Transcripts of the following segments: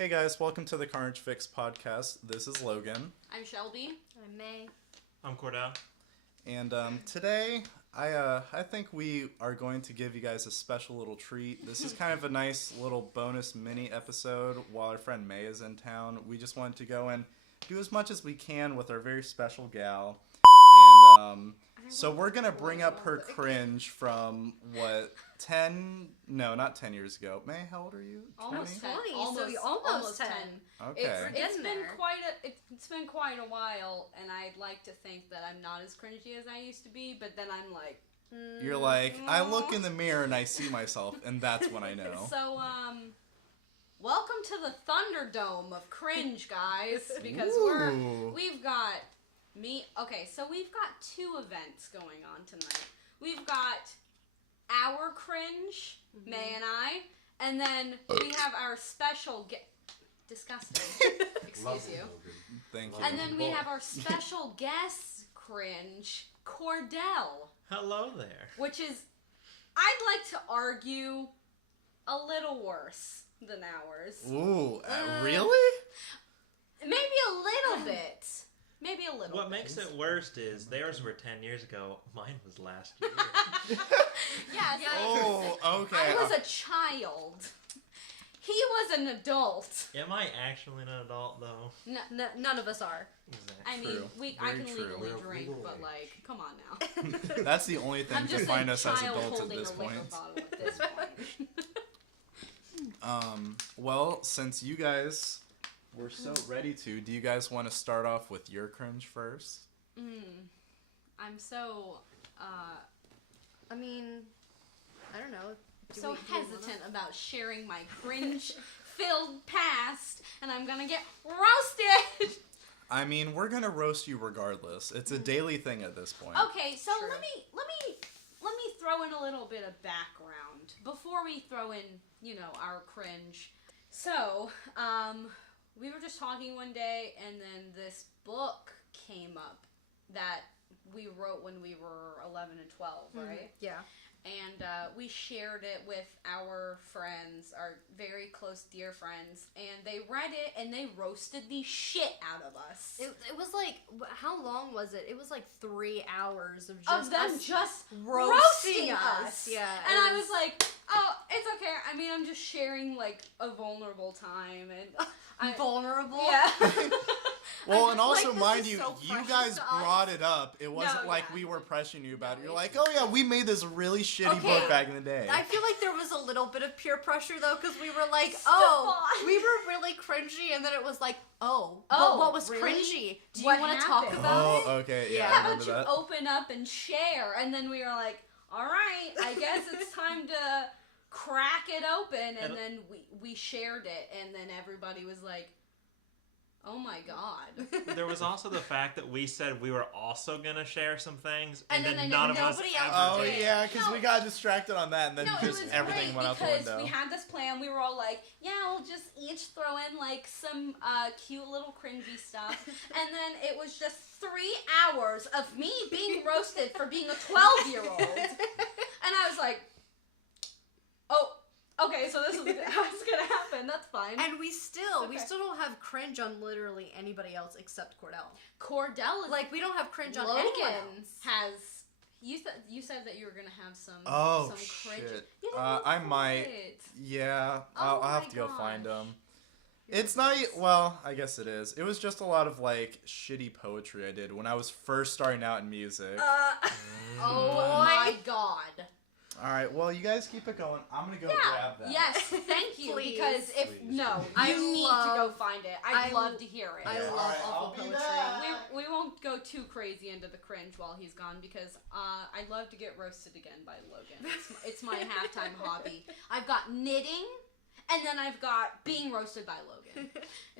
Hey guys, welcome to the Carnage podcast. This is Logan. I'm Shelby. I'm May. I'm Cordell. And today, I think we are going to give you guys a special little treat. This is kind of a nice little bonus mini episode while our friend May is in town. We just wanted to go and do as much as we can with our very special gal. And so we're going to bring up her cringe from, 10? No, not 10 years ago. May, how old are you? 20? Almost 20. Almost 10. Okay. It's been quite a while, and I'd like to think that I'm not as cringy as I used to be, but then I'm like... You're like, I look in the mirror and I see myself, and that's when I know. So, welcome to the Thunderdome of cringe, guys, because we've got we've got two events going on tonight. We've got our cringe, May and I, and then we have our special disgusting. Excuse you. Thank you. And then we have our special guest cringe, Cordell. Hello there. Which is, I'd like to argue, a little worse than ours. Ooh, really? Maybe a little bit. Maybe a little What bit. makes it worst is theirs were 10 years ago. Mine was last year. Yes. Oh, okay. I was a child. He was an adult. Am I actually an adult, though? None of us are. Exactly. I mean, True. I Very can true. legally drink, but like, come on now. That's the only thing I'm to just find a us as child adults at holding this a liquor point. bottle at this point. Well, since you guys were so ready to, do you guys want to start off with your cringe first? I'm so, I mean, I don't know. so hesitant about sharing my cringe-filled past, and I'm gonna get roasted. I mean, we're gonna roast you regardless. It's a daily thing at this point. Okay, so True. let me throw in a little bit of background before we throw in, our cringe. So, we were just talking one day, and then this book came up that we wrote when we were 11 and 12, right? Yeah. And we shared it with our friends, our very close, dear friends, and they read it, and they roasted the shit out of us. It was like, how long was it? It was like 3 hours of them us just roasting us. Yeah. And I was like, oh, it's okay. I mean, I'm just sharing, like, a vulnerable time, and... vulnerable? Yeah. Well, and like, also, this mind is you, so you precious guys to us. brought it up. It wasn't like yeah. we were pressuring you about it. You're No, like, oh yeah, we made this really shitty Okay. book back in the day. I feel like there was a little bit of peer pressure, though, because we were like, Stefan. we were really cringy, and then it was like, but what was really? cringy? Do you What want to talk happened? about it? Oh, okay, Yeah. yeah, I How remember about you that. open up and share? And then we were like, all right, I guess it's time to crack it open. And then we shared it, and then everybody was like, oh my god. There was also the fact that we said we were also going to share some things, and, And then none of us nobody else ever Oh did. yeah, because No. we got distracted on that, and then No, it just was everything great went out the because window. we had this plan. We were all like, yeah, we'll just each throw in like some cute little cringy stuff. And then it was just 3 hours of me being roasted for being a 12-year-old. And I was like, oh, okay, so this is how it's gonna happen. That's fine. And we still Okay. don't have cringe on literally anybody else except Cordell. Cordell is Like, we don't have cringe on Logan anyone else. has. You said that you were gonna have some. Oh, some cringe. shit. Yeah, I go for might. it. Yeah, Oh I'll have my to go find gosh. them. It's not, well, I guess it is. It was just a lot of, like, shitty poetry I did when I was first starting out in music. Oh my god. Alright, well, you guys keep it going. I'm gonna go grab that. Yes, thank you. Please. Because if Please. you I need to love- go find it. I'd I- love to hear it. I Yeah. love Alright, awful I'll be poetry. back. We won't go too crazy into the cringe while he's gone because I'd love to get roasted again by Logan. It's my halftime hobby. I've got knitting, and then I've got being roasted by Logan.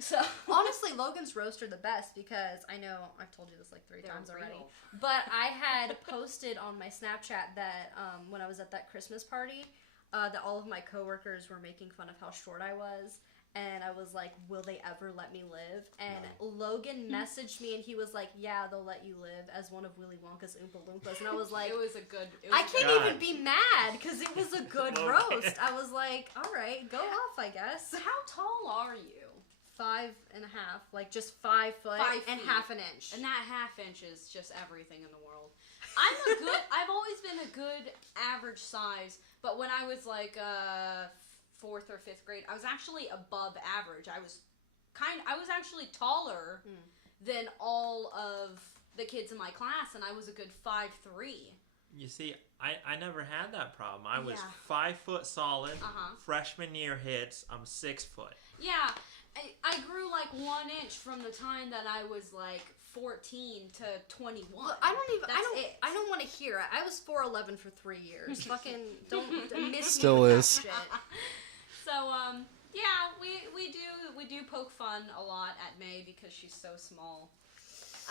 So Honestly, Logan's roast are the best because I know I've told you this like 3 They're times already. real. But I had posted on my Snapchat that when I was at that Christmas party, that all of my coworkers were making fun of how short I was. And I was like, will they ever let me live? And Logan messaged me and he was like, yeah, they'll let you live as one of Willy Wonka's Oompa Loompas. And I was like, it was a good. I can't God. even be mad because it was a good Okay. roast. I was like, all right, go off, I guess. How tall are you? 5.5, like just 5 foot 5 and feet. half an inch. And that half inch is just everything in the world. I've always been a good average size, but when I was like 4th or 5th grade, I was actually above average. I was actually taller than all of the kids in my class, and I was a good 5'3". You see, I never had that problem. I was Yeah. 5 foot solid. Uh-huh. Freshman year hits, I'm 6 foot. Yeah, I grew like 1 inch from the time that I was like 14 to 21. Well, I don't want to hear it. I was 4'11" for 3 years. Fucking don't miss Still me with is. that shit. So yeah, we do poke fun a lot at May because she's so small.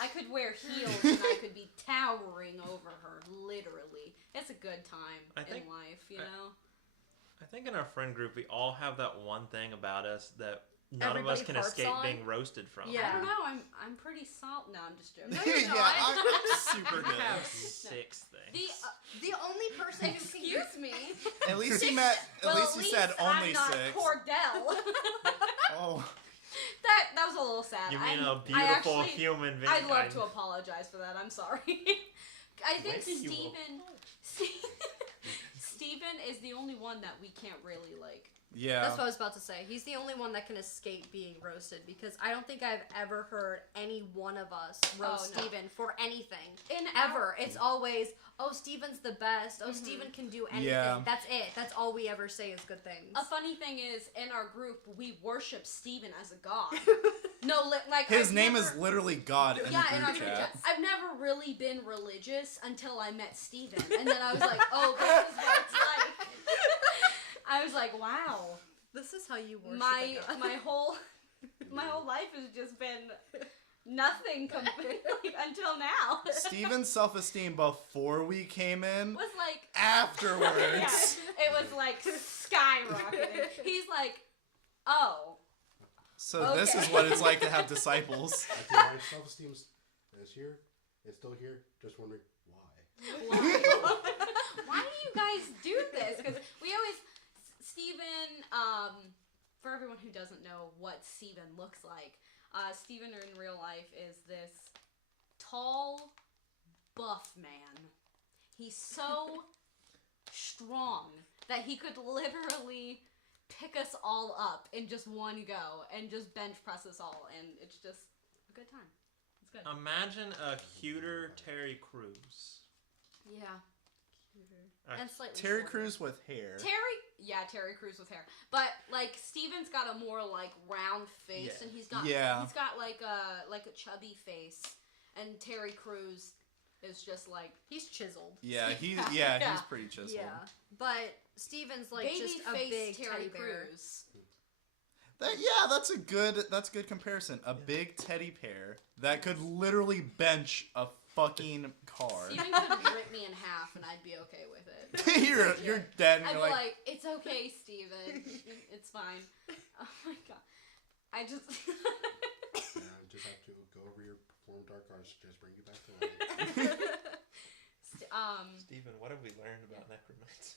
I could wear heels and I could be towering over her, literally. It's a good time in life, you know? I think in our friend group, we all have that one thing about us that none Everybody of us can harps escape on? being roasted from. Yeah. I don't know, I'm pretty salt. No, I'm just joking. No, Yeah, I'm super I have good. 6 things. the only person who can Excuse me. At least he said only I'm not 6. Cordell. Oh, That was a little sad. You mean a I beautiful actually, human being? I'd love to apologize for that. I'm sorry. I think Maybe you Steven is the only one that we can't really like. yeah. That's what I was about to say. He's the only one that can escape being roasted because I don't think I've ever heard any one of us roast no. Steven for anything. Ever. It's always, oh, Steven's the best. Oh, Steven can do anything. Yeah. That's it. That's all we ever say is good things. A funny thing is, in our group, we worship Steven as a god. No, like His I've name never, is literally God in yeah, the in our group group chat. chat. I've never really been religious until I met Steven, and then I was like, oh, this is what it's like. I was like, wow. This is how you worship my a god. my whole life has just been nothing until now. Steven's self-esteem before we came in, was like afterwards. yeah, it was like skyrocketing. He's like, oh, So this is Okay. what it's like to have disciples. I think my self-esteem is here. It's still here. Just wondering why. why do you guys do this? Because we always Steven. For everyone who doesn't know what Steven looks like, Steven in real life is this tall, buff man. He's so strong that he could literally pick us all up in just one go and just bench press us all, and it's just a good time. It's good. Imagine a cuter Terry Crews. Yeah. Uh, And slightly Terry shorter. Crews with hair. Terry Crews with hair, but like Steven's got a more like round face, Yeah. and he's got like a chubby face, and Terry Crews is just like He's chiseled. Yeah, he's Yeah. pretty chiseled. Yeah. But Steven's like baby just a face big Terry teddy bear. Cruz. That's a good comparison. A big teddy bear that could literally bench a fucking car. Steven could rip me in half, and I'd be okay with it. you're dead. And I'd you're be like, like, it's okay, Steven. It's fine. Oh my god. I just. And I just have to go over your performed dark arts to just bring you back to life. Steven, what have we learned about necromancy?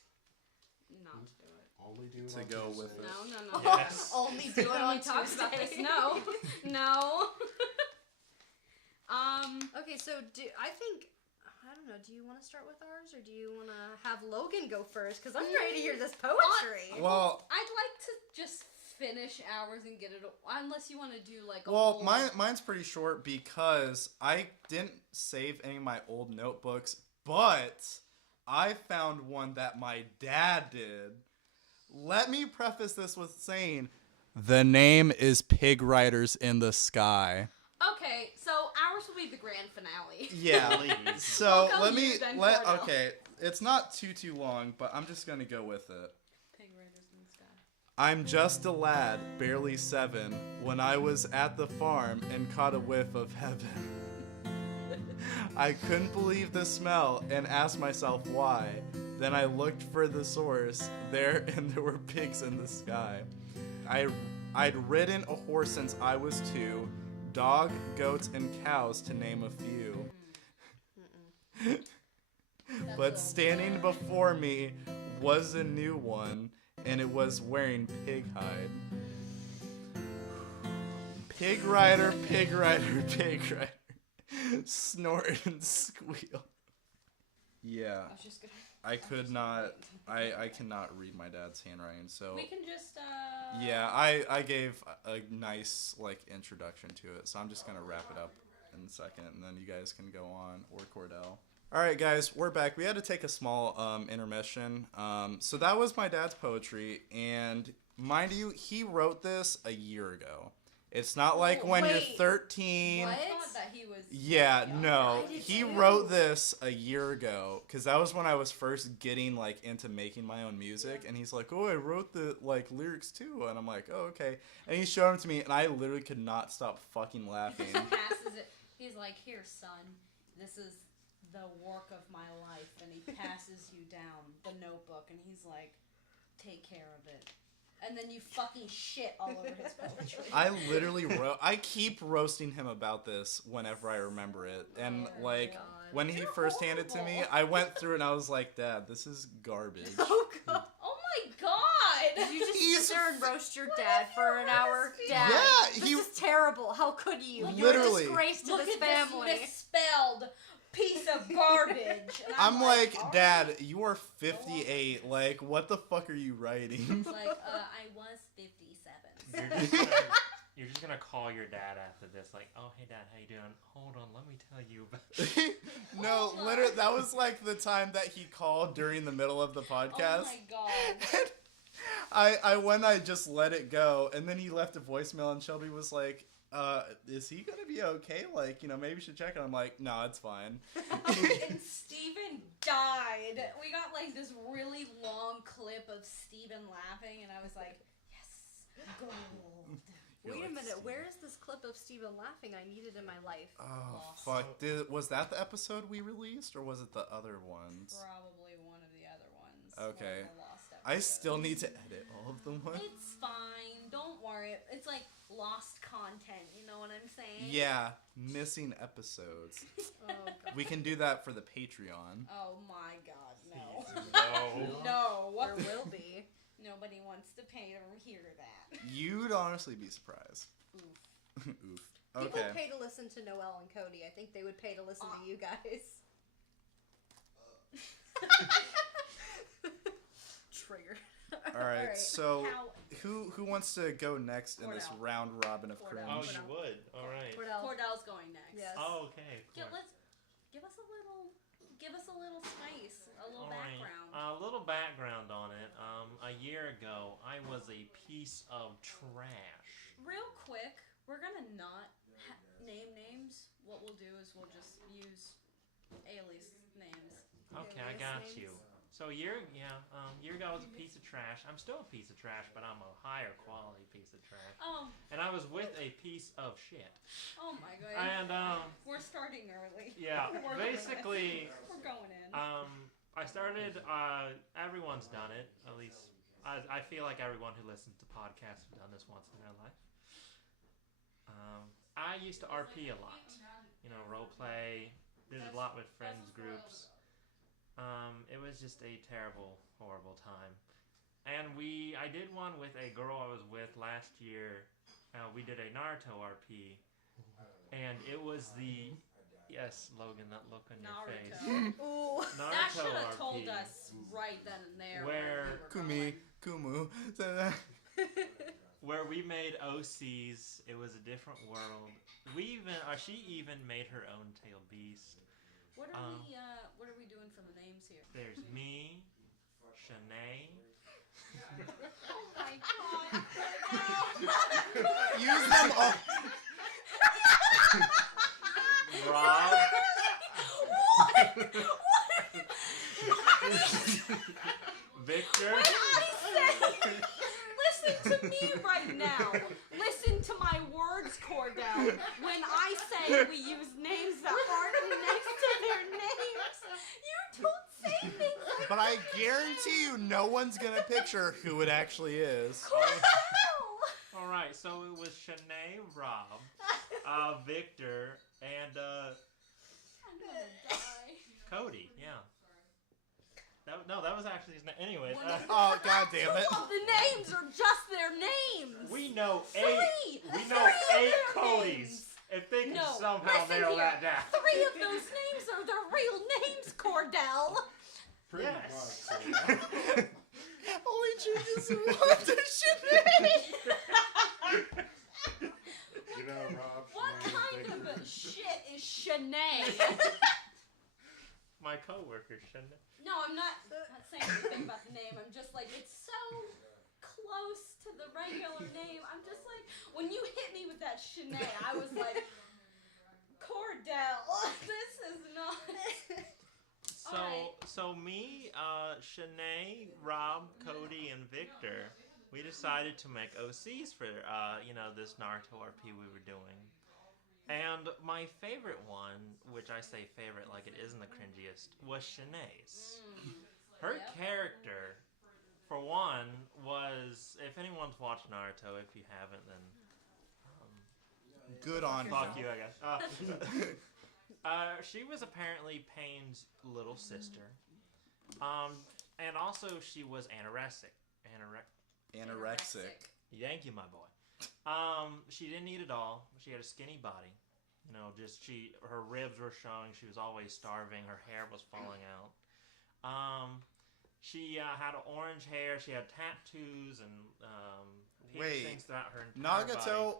Not to do it. Only do it To on go Tuesdays. with it. No. Yes. Only do it When on we talk about this, Tuesday. no. No. Okay, so I don't know, do you want to start with ours, or do you want to have Logan go first? Because I'm ready to hear this poetry. well, I'd like to just finish ours and get it. Unless you want to do like a well, whole... mine's pretty short because I didn't save any of my old notebooks, but I found one that my dad did. Let me preface this with saying, the name is Pig Riders in the Sky. Okay, so ours will be the grand finale. Yeah. Please. So We'll go let me you then, Cordell. okay. It's not too long, but I'm just gonna go with it. Pig Riders in the Sky. I'm just a lad, barely 7, when I was at the farm and caught a whiff of heaven. I couldn't believe the smell and asked myself why. Then I looked for the source there, and there were pigs in the sky. I'd ridden a horse since I was 2, dog, goats, and cows to name a few. But standing before me was a new one, and it was wearing pig hide. Pig rider, pig rider, pig rider. Snort and squeal. Yeah. I was just gonna. I could not. I cannot read my dad's handwriting, so We can just. yeah. I gave a nice like introduction to it, so I'm just gonna wrap it up in a second, and then you guys can go on, or Cordell. All right, guys, we're back. We had to take a small intermission. So that was my dad's poetry, and mind you, he wrote this a year ago. It's not like when you're 13. What? I thought that he was. Yeah, young. no. I did He too. wrote this a year ago because that was when I was first getting like into making my own music, and he's like, "Oh, I wrote the like lyrics too," and I'm like, "Oh, okay." And he showed them to me, and I literally could not stop fucking laughing. He passes it. He's like, "Here, son, this is the work of my life," and he passes you down the notebook, and he's like, "Take care of it." And then you fucking shit all over his poetry. I literally I keep roasting him about this whenever I remember it, and Oh, like God. when he You're first handed it to me, horrible. I went through it and I was like, "Dad, this is garbage." Oh god. Oh my god! Did you just He's- sit there and roast your What dad if for you an hour? roasted Dad, Yeah, this he- is terrible. How could you? Literally. You're a disgrace to Look this at family. this misspelled piece of garbage. And I'm like, "All "Dad, right." you are 58. Like, what the fuck are you writing?" Like, I was 57. You're just gonna call your dad after this, like, "Oh, hey, Dad, how you doing? Hold on, let me tell you about." No, literally, that was like the time that he called during the middle of the podcast. Oh my god. I just let it go, and then he left a voicemail, and Shelby was like, "Is he gonna be okay? Like, maybe you should check." And I'm like, "No, it's fine." And Steven died. We got like this really long clip of Steven laughing, and I was like, yes, gold. You're Wait a like, minute, "Steven." where is this clip of Steven laughing? I need it in my life. Oh Lost. fuck! Was that the episode we released, or was it the other ones? Probably one of the other ones. Okay. One of the lost I episodes. still need to edit all of them. It's fine. Don't worry. It's like lost content. You know what I'm saying? Yeah, missing episodes. Oh god. We can do that for the Patreon. Oh my god, no. No. No. There will be. Nobody wants to pay to hear that. You'd honestly be surprised. Oof. Oof. People Okay. pay to listen to Noelle and Cody. I think they would pay to listen to you guys. Trigger. All right. So How- who wants to go next in this Cordell. round robin of Cordell. Oh, cringe? you would. All right. Cordell. Cordell's going next. Yes. Oh, okay. Give, cool. give us a little spice, a little All right. background. A little background on it. A year ago, I was a piece of trash. Real quick, we're gonna not name names. What we'll do is we'll just use alias names. Okay, I Alias got names. you. So year ago I was a piece of trash. I'm still a piece of trash, but I'm a higher quality piece of trash. Oh, And I was with a piece of shit. oh my god. And We're starting early. yeah, We're basically, We're going in. I started. Everyone's done it. At least I feel like everyone who listens to podcasts have done this once in their life. I used to RP a lot. Role play. Did a lot with friends groups. It was just a terrible, horrible time. And I did one with a girl I was with last year. We did a Naruto RP, and it was yes, Logan, that look on your face. Naruto. Ooh. That Naruto should have RP. told us right then and there. Where- Kumi, Kumu. Where we made OCs, it was a different world. She even made her own tail beast. What are we doing for the names here? There's me, Shanae, Oh my god. Use them all. Rob, Victor. Listen to me right now. Listen to my words, Cordell. When I say we use names that aren't next to their names, you don't say things like But I guarantee you, no one's gonna picture who it actually is. Cordell. All right, so it was Shanae, Rob, Victor, and I'm gonna die. Cody. Yeah. That was actually his name. Anyways, Oh god damn it! Oh, the names are just their names. we know Three. eight. We know Three of 8 somehow Listen nail here. that down. 3 of those names are the real names, Cordell. Pretty Yes. much. Only changes one to Sinead. You know, Rob. What Sinead, kind Victor. of shit is Sinead? My coworker shouldn't. No, I'm not saying anything about the name. I'm just like, it's so close to the regular name. I'm just like, when you hit me with that Sinead, I was like, Cordell, this is not. So, Alright. so me, Shanae, Rob, Cody, and Victor, we decided to make OCs for, this Naruto RP we were doing. And my favorite one, which I say favorite like it isn't the cringiest, was Shanae's. Her Yep. character, for one, was, if anyone's watched Naruto, if you haven't, then Good on fuck you. you, I guess. She was apparently Pain's little sister. And also she was anorexic. Anorexic. Thank you, my boy. She didn't eat at all. She had a skinny body. You know, her ribs were showing. She was always starving. Her hair was falling out. She had orange hair. She had tattoos and piercings throughout her entire body. Nagato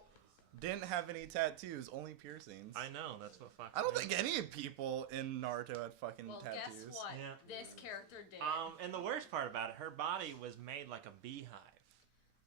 didn't have any tattoos, only piercings. I know, that's what fucked I don't me think any people in Naruto had fucking Well, tattoos. guess what? Yeah. This character did. And the worst part about it, her body was made like a beehive.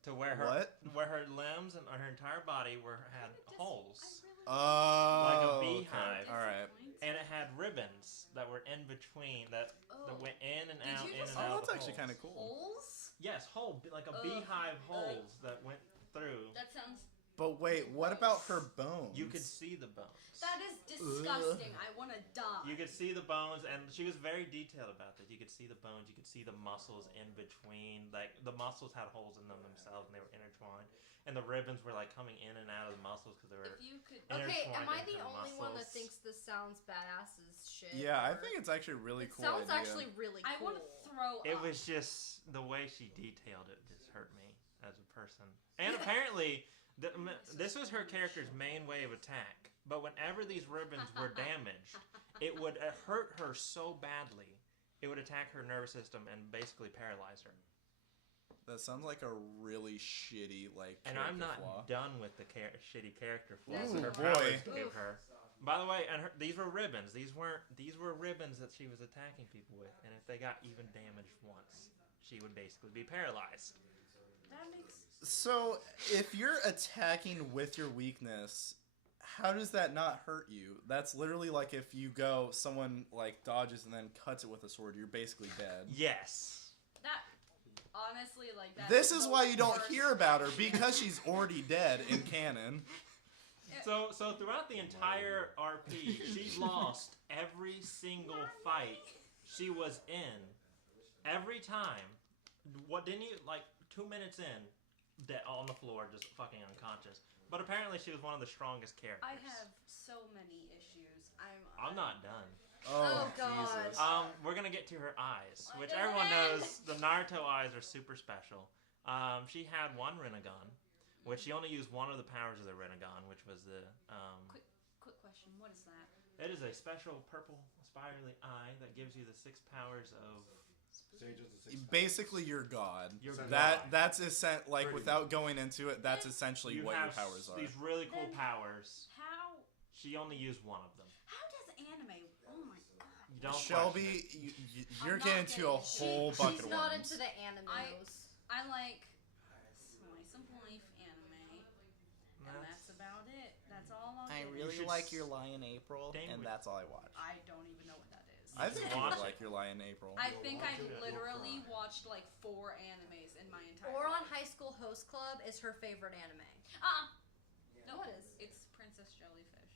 To where her limbs and her entire body had holes. Oh, Like a okay. beehive. All right. And it had ribbons that were in between that went in and out, you in just- and out. Oh, of that's the actually holes. kind of cool. Holes? Yes, like a Ugh. beehive holes that went through. That sounds. But wait, what about her bones? You could see the bones. That is disgusting. I want to die. You could see the bones, and she was very detailed about that. You could see the bones, you could see the muscles in between. Like, the muscles had holes in them themselves, and they were intertwined. And the ribbons were, like, coming in and out of the muscles because they were If you could. Okay, am I intertwined the into only one that muscles. thinks this sounds badass as shit? Yeah, I or- think it's actually a really it cool. sounds idea. actually really I cool. want to throw It up. was just the way she detailed it just hurt me as a person. And apparently, this was her character's main way of attack. But whenever these ribbons were damaged, it would hurt her so badly, it would attack her nervous system and basically paralyze her. That sounds like a really shitty And I'm character not flaw. done with the character flaws Ooh, that her boy. powers gave Oof. her. By the way, these were ribbons. These were ribbons that she was attacking people with, and if they got even damaged once, she would basically be paralyzed. That makes. So, if you're attacking with your weakness, how does that not hurt you? That's literally like if someone like dodges and then cuts it with a sword, you're basically dead. Yes. That. Honestly, like that. This is why you don't worst hear about her, thing. because she's already dead in canon. So throughout the entire RP, she lost every single fight she was in. Every time. What didn't you, like, 2 minutes in, dead on the floor, just fucking unconscious. But apparently she was one of the strongest characters. I have so many issues. I'm not done. Oh, God. Jesus. We're gonna get to her eyes, Why which doesn't everyone it end? knows the Naruto eyes are super special. She had one Rinnegan, which she only used one of the powers of the Rinnegan, which was the Quick question. What is that? It is a special purple spirally eye that gives you the 6 powers of. Sages of Six Basically, you're God. You're That's like Pretty without going into it, that's essentially You what your have powers are. these really cool Then- powers. How? She only used one of them. How does anime? Oh my god. You don't Shelby, you're I'm not getting into a getting it. whole bucket She's of not worms. into the animos. I like slice of life anime, and that's about it. That's all I'll I give really should like your Lion April, Dang and it. that's all I watch. I don't even know what that is. I think you watch would it. like your Lion April. I think I've watch it. literally You'll cry. watched like 4 animes in my entire Or on life. High School Host Club is her favorite anime. No, What is? It's Princess Jellyfish.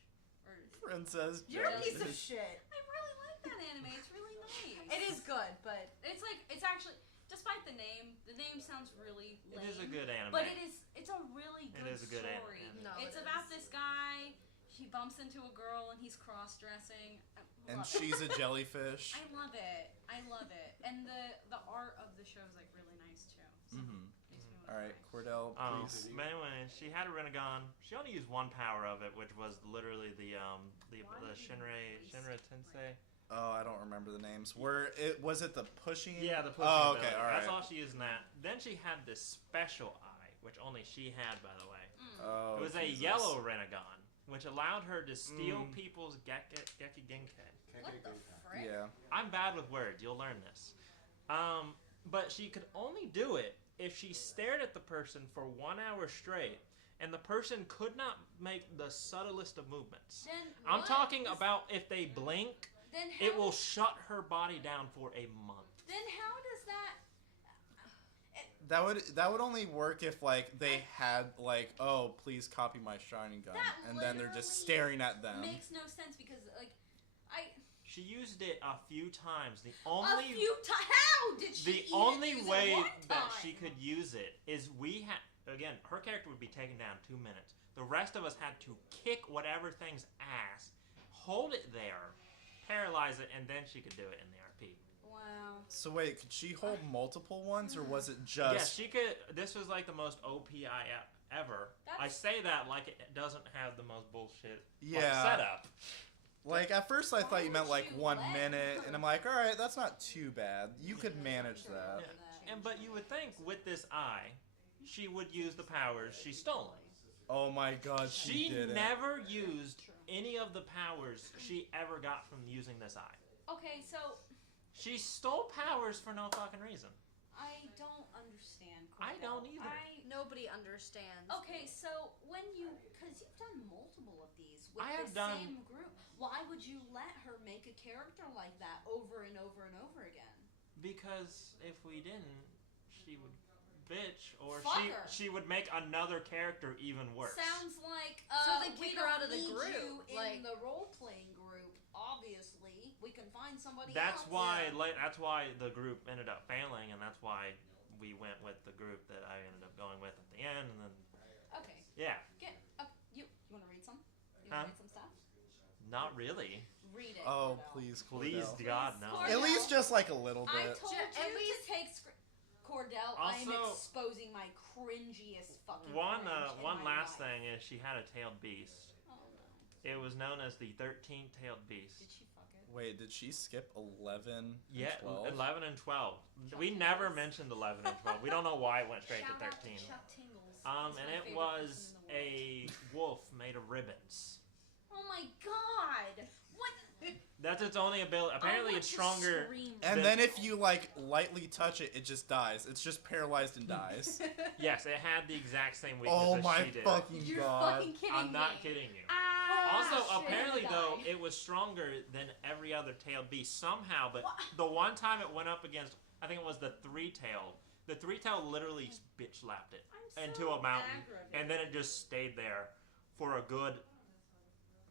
Or Princess You're a piece of Jellyfish. shit. I really like that anime. It's really nice. It is good, but It's like it's actually, despite the name sounds really lame. It is a good anime. But it's a really It good is a good story. anime. No, It's it about is. this guy. He bumps into a girl and he's cross-dressing. I And love it. she's a jellyfish. I love it. I love it. And the art of the show is like really nice too. So Mm-hmm. makes me All right, Cordell, please. But anyway, she had a Renegon. She only used one power of it, which was literally the Shinra Tensei. Oh, I don't remember the names. Was it the pushing? Yeah, the pushing. Oh, ability. okay, all right. That's all she used in that. Then she had this special eye, which only she had, by the way. Oh, it was Jesus. a yellow Renegon, which allowed her to steal people's Geki Genkai. What the frick? Yeah. I'm bad with words. You'll learn this. But she could only do it if she stared at the person for 1 hour straight, and the person could not make the subtlest of movements. Then I'm what? talking about if they blink, Then how, it will shut her body down for a month. Then how does that? That would only work if like they had like, oh, please copy my shining gun, That and then they're just literally staring at them. Makes no sense because like She used it a few times. how did she? The even only use it way one that time? she could use it is again, her character would be taken down 2 minutes. The rest of us had to kick whatever thing's ass, hold it there, paralyze it, and then she could do it in the RP. Wow. So wait, could she hold multiple ones, or was it Yeah, just? she could. This was like the most OPI ever. I say that like it doesn't have the most bullshit setup. Like at first I thought you meant like you 1 let minute, her? and I'm like, all right, that's not too bad. You could manage that. But you would think with this eye, she would use the powers she's stolen. Oh my God, she did it. never used any of the powers she ever got from using this eye. Okay, so She stole powers for no fucking reason. I don't understand. I don't Cordell. either. Nobody understands. Okay, so because you've done multiple of these with I have the done- same group, why would you let her make a character like that over and over and over again? Because if we didn't, she would bitch, or Fuck her. she would make another character even worse. Sounds like So they we kick her don't out of the need group, you in like- the role playing group. Obviously, we can find somebody That's else. why. That's why the group ended up failing, and that's why we went with the group that I ended up going with at the end. And then, Okay, yeah, you want to read some? You Huh? want to read some stuff? not really. Read it. Oh Cordell. please, Please, Cordell. God, no. Cordell. At least just like a little I bit. told At you least- to take Cordell. I'm Also- exposing my cringiest fucking. One cringe in one my last life. thing is she had a tailed beast. Oh no! It was known as the 13th tailed beast. Did she fuck it? Wait, did she skip 11? Yeah, 12? 11 and 12. Chuck We never Tingles. mentioned 11 and 12. We don't know why it went straight Shout to out 13. Chuck Tingles. He's And my it favorite was person in the world. a wolf made of ribbons. Oh my god! What? That's its only ability. Apparently, I want it's to stronger. scream And Then- then if you like lightly touch it, it just dies. It's just paralyzed and dies. Yes, it had the exact same weakness Oh as my she did. fucking You're God. fucking kidding I'm me. not kidding you. Ah, Also, shit, apparently, I'm though, dying. it was stronger than every other tailed beast somehow. But What? the one time it went up against, I think it was the three-tailed. The three-tailed literally bitch slapped it I'm into so a mountain, aggravated. and then it just stayed there for a good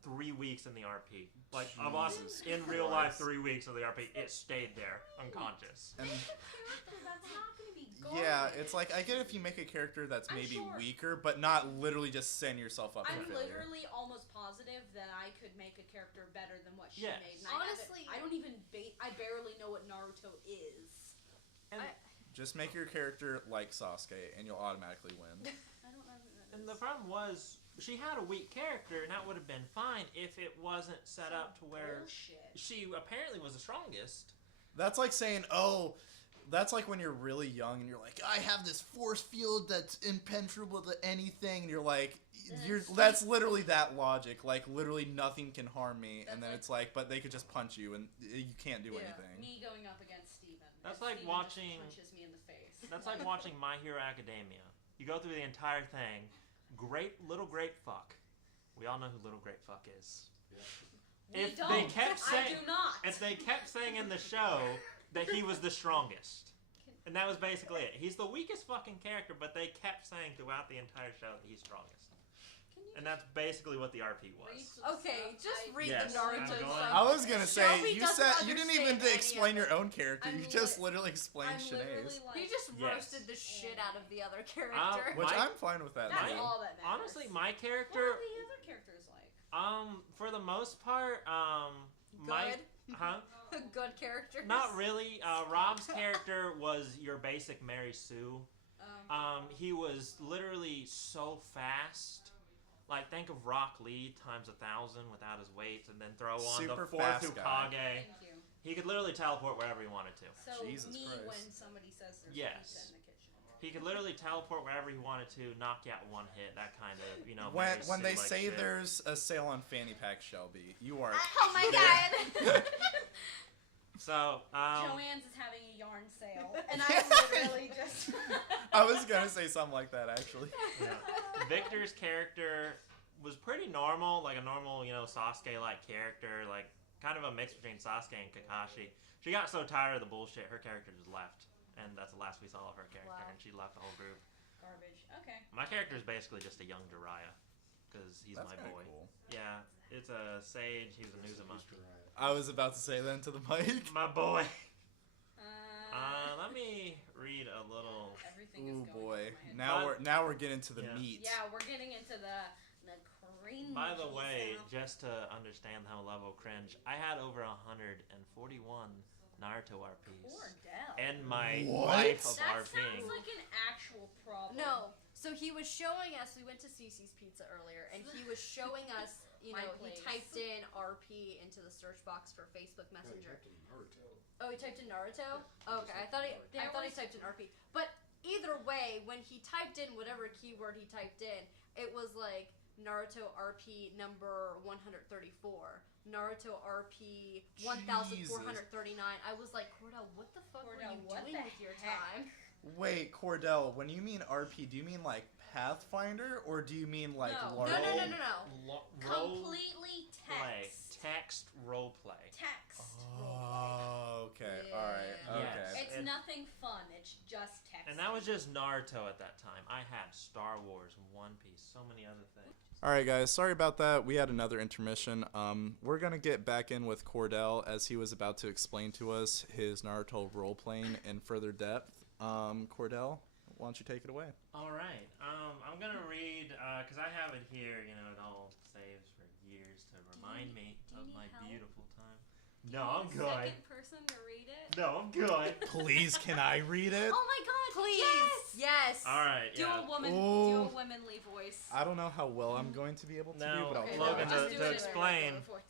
3 weeks in the RP. Like of us Jesus in real life, Christ. 3 weeks of the RP, it stayed there unconscious. And Make a character that's not gonna be yeah, garbage. it's like I get if you make a character that's I'm maybe sure. weaker, but not literally just send yourself up for I'm failure. literally almost positive that I could make a character better than what she Yes. made. And Honestly- I don't even. I barely know what Naruto is. And, Just make your character like Sasuke, and you'll automatically win. I don't know who that and is. the problem was, she had a weak character, and that would have been fine if it wasn't set up to where Bullshit. she apparently was the strongest. That's like saying, oh, that's like when you're really young and you're like, I have this force field that's impenetrable to anything, and you're like, that's literally that logic. Like literally nothing can harm me, and then That's it's like, but they could just punch you and you can't do Yeah. anything. Me going up against Steven. That's and like Steven watching- Just punches me in the face. That's like watching My Hero Academia. You go through the entire thing. Little Grape Fuck. We all know who Little Grape Fuck is. We If don't. they kept saying, I do not. if they kept saying in the show that he was the strongest, and that was basically it. He's the weakest fucking character, but they kept saying throughout the entire show that he's strongest. Can you And that's basically what the RP read was. some Okay, stuff? just I- read Yes, the Naruto I'm going- stuff. I was gonna say Shelby you doesn't said you didn't even understand any explain of your it. own character. I'm You just lit- literally explained I'm literally Shanae's, like. You just Yes. roasted the shit out of the other Um, character. which My- I'm fine with that. That's too. all that matters. Honestly, my What character, are the other characters like? for the most part, my, Good. huh? Good characters. Not really. Rob's character was your basic Mary Sue. He was literally so fast. Like, think of Rock Lee times 1,000 without his weights, and then throw on Super the fourth fast guy. Hokage. Thank you. He could literally teleport wherever he wanted to. So Jesus me Christ. when somebody says there's Yes. pizza in the kitchen. He could literally teleport wherever he wanted to, knock you out one hit, that kind of, you know. When they Mary Sue-like say shit. there's a sale on fanny pack, Shelby, you are. Oh my god! So, Joanne's is having a yarn sale, and I literally just. I was gonna say something like that actually. yeah. Victor's character was pretty normal, like a normal, you know, Sasuke-like character, like kind of a mix between Sasuke and Kakashi. She got so tired of the bullshit, her character just left, and that's the last we saw of her character, Wow. and she left the whole group. Garbage. Okay. My character is basically just a young Jiraiya, because he's That's my kinda boy. cool. Yeah, it's a sage, he's a Uzumaki. I was about to say that into the mic. My boy. Uh, Let me read a little. everything Ooh is going boy, over my head. now we're getting to the Yeah. meat. Yeah, we're getting into the cringe. By the way, stuff. just to understand how level cringe, I had over 141 Naruto RPs. Poor Dell. And my What? life of That RPing. sounds like an actual problem. No. So he was showing us. We went to Cece's Pizza earlier, and he was showing us. You My know, place. he typed in RP into the search box for Facebook Messenger. Oh, he typed in Naruto. Oh, okay, I thought he typed in RP. But either way, when he typed in whatever keyword he typed in, it was like Naruto RP number 134, Naruto RP 1439. I was like, Cordell, what the fuck Cordell, were you what doing the with your heck? time? Wait, Cordell, when you mean RP, do you mean like Pathfinder, or do you mean like No. LARP? No. Completely play. text. Text role play. Text. Oh, okay. Yeah. All right. Okay. Yes. It's And- nothing fun. It's just text. And that was just Naruto at that time. I had Star Wars, One Piece, so many other things. All right, guys. Sorry about that. We had another intermission. We're gonna get back in with Cordell as he was about to explain to us his Naruto role playing in further depth. Cordell, why don't you take it away? All right. I'm going to read, because I have it here, you know, it all saves for years to remind me do you of need my help? beautiful time. No, I'm good. Second person to read it. No, I'm good. Please, can I read it? Oh my god! Please. Yes. Yes. All right, Do yeah. a woman. Ooh. Do a womanly voice. I don't know how well I'm going to be able to do, Now, but I'll Okay, try. Logan, just to do it in a explain- regular voice.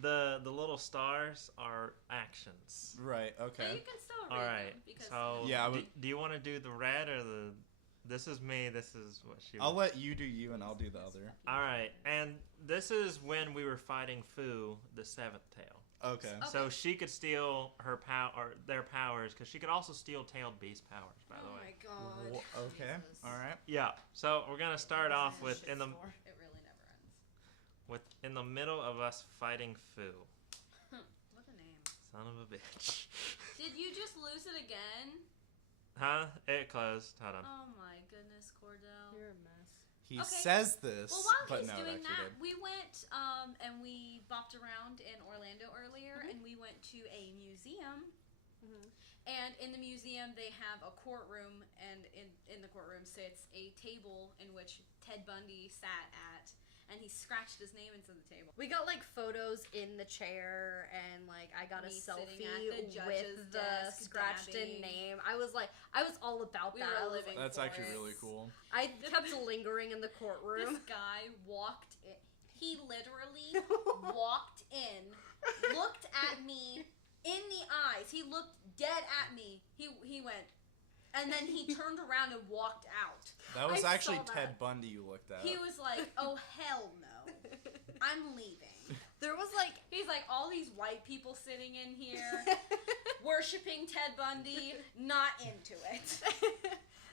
The little stars are actions. Right. No, Okay. you can still read All right. them because So, Yeah, I do, would- do you want to do the red or the... This is me, this is what she... I'll let you do you, and I'll do the other. All right, and this is when we were fighting Fu, the seventh tail. Okay. So she could steal her or their powers, because she could also steal tailed beast powers, by the oh way. my god. Okay. Jesus. All right. Yeah. So we're gonna start off with It really never ends. in the middle of us fighting Fu. What a name. Son of a bitch. Did you just lose it again? Huh? It closed. Hold on. Oh my goodness, Cordell. You're a mess. He Okay. says this, Well, while but he's no, it doing actually that, did. we went and we bopped around in Orlando earlier, and we went to a museum. Mhm. And in the museum, they have a courtroom, and in the courtroom sits a table in which Ted Bundy sat at, and he scratched his name into the table. We got like photos in the chair, and like I got a Me sitting selfie at the judge's with the desk, scratched in dabbing. name. I was all about We that. were I was living like- That's for actually it. really cool. I kept lingering in the This courtroom. guy walked in. He literally walked in, looked at me in the eyes. He looked dead at me. He went, and then he turned around and walked out. That was I actually saw that. Ted Bundy you looked at. He was like, "Oh hell no, I'm leaving." There was like He's like, all these white people sitting in here worshiping Ted Bundy, not into it.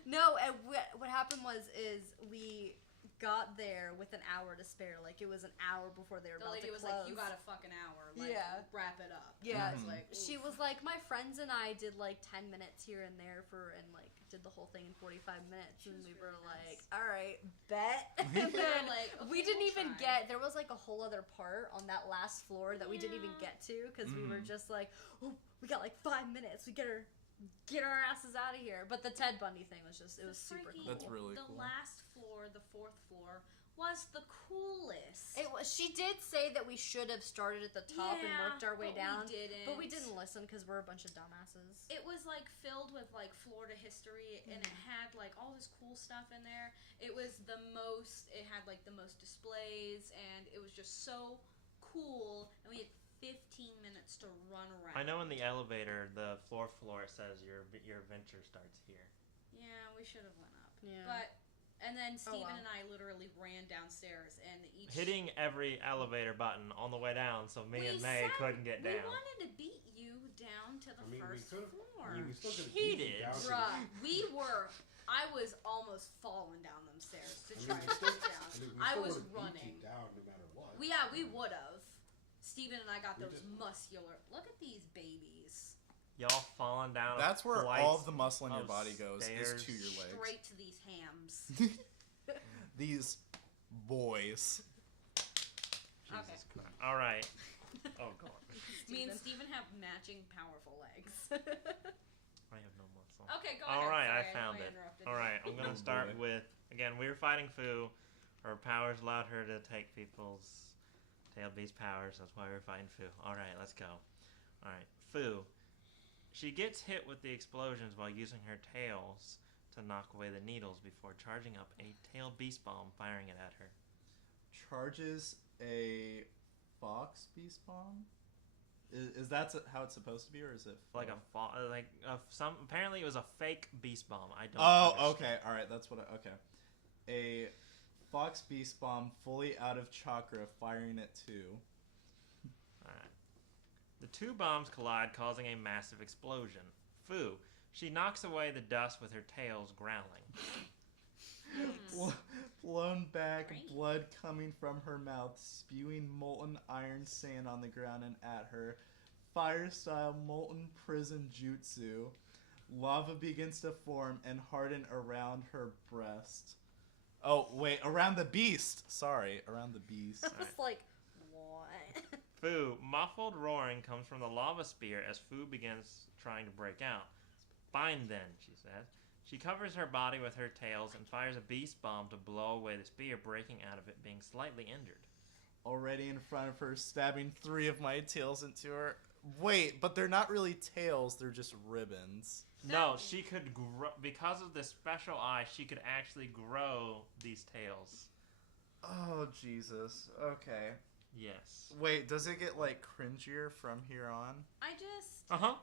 no, and what happened is we got there with an hour to spare. Like it was an hour before they were The about lady to was close. like, "You got a fucking hour. Like, Yeah. wrap it up." Yeah, I was like, she "Oof." was like, my friends and I did like 10 minutes here and there and like did the whole thing in 45 minutes, She and was we were really nice. like, all right, bet. And We were then like, "Okay, we didn't we'll even try." there was like a whole other part on that last floor that we didn't even Yeah. get to because we were Mhm. just like, oh, we got like 5 minutes, we get our asses out of here. But the Ted Bundy thing was just, it was super freaking- cool. That's really the cool. last floor, the fourth floor, was the coolest. She did say that we should have started at the top and worked our way down. But we didn't listen because we're a bunch of dumbasses. It was like filled with like Florida history, and it had like all this cool stuff in there. It was the most. It had like the most displays, and it was just so cool. And we had 15 minutes to run around. I know in the elevator, the floor it says your adventure starts here. Yeah, we should have went up. Yeah. And then Steven and I literally ran downstairs and hitting every elevator button on the way down, so me and May couldn't get down. We wanted to beat you down to the first floor. We still could have Cheated. Bruh, I was almost falling down them stairs to try to get down. I was running. Down no matter what. We would have. Steven and I got those muscular. Look at these babies. Y'all falling down. That's where all of the muscle in your body goes, is to your legs. Straight to these hams. These boys. Jesus Christ. All right. Oh, God. Me and Steven have matching powerful legs. I have no muscle. Okay, go ahead. All right, Sorry, I found it. interrupted All you. right, I'm going to start with, again, we were fighting Fu. Her powers allowed her to take people's tail beast powers. That's why we were fighting Fu. All right, let's go. All right, Fu. She gets hit with the explosions while using her tails to knock away the needles before charging up a tailed beast bomb, firing it at her. Charges a fox beast bomb? Is that how it's supposed to be, or is it Like apparently it was a fake beast bomb. I don't Oh, understand. okay. All right, that's what okay. A fox beast bomb fully out of chakra, firing it too. Alright. The two bombs collide, causing a massive explosion. Fu. She knocks away the dust with her tails, growling. Blown back, Right. blood coming from her mouth, spewing molten iron sand on the ground and at her. Fire-style molten prison jutsu. Lava begins to form and harden around her breast. Oh, wait, around the beast. Sorry, around the beast. I was like, what? Fu. Muffled roaring comes from the lava spear as Fu begins trying to break out. Fine then, she says. She covers her body with her tails and fires a beast bomb to blow away the spear, breaking out of it, being slightly injured. Already in front of her, stabbing 3 of my tails into her. Wait, but they're not really tails, they're just ribbons. No, she could grow, because of this special eye, she could actually grow these tails. Oh, Jesus. Okay. Yes. Wait, does it get, like, cringier from here on? I just... Uh-huh.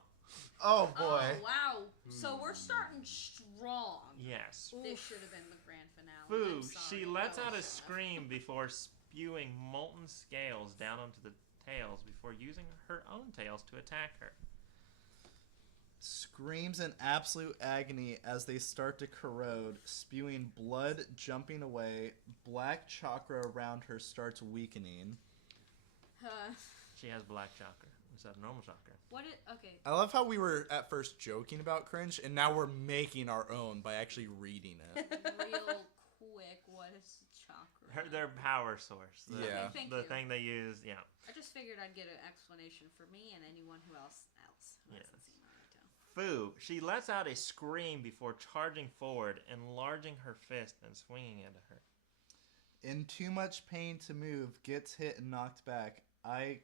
Oh, boy. Oh, wow. So we're starting strong. Yes. This should have been the grand finale. Fu, I'm sorry. she lets That out a was scream before spewing molten scales down onto the tails before using her own tails to attack her. Screams in absolute agony as they start to corrode, spewing blood, jumping away. Black chakra around her starts weakening. She has black chakra instead of normal chakra. Okay. I love how we were at first joking about Cringe, and now we're making our own by actually reading it. Real quick, what is chakra? Their power source. Yeah. Thank The you. thing they use, yeah. I just figured I'd get an explanation for me and anyone who else who Yes. hasn't seen Naruto. Fu, she lets out a scream before charging forward, enlarging her fist and swinging it at her. In too much pain to move, gets hit and knocked back. I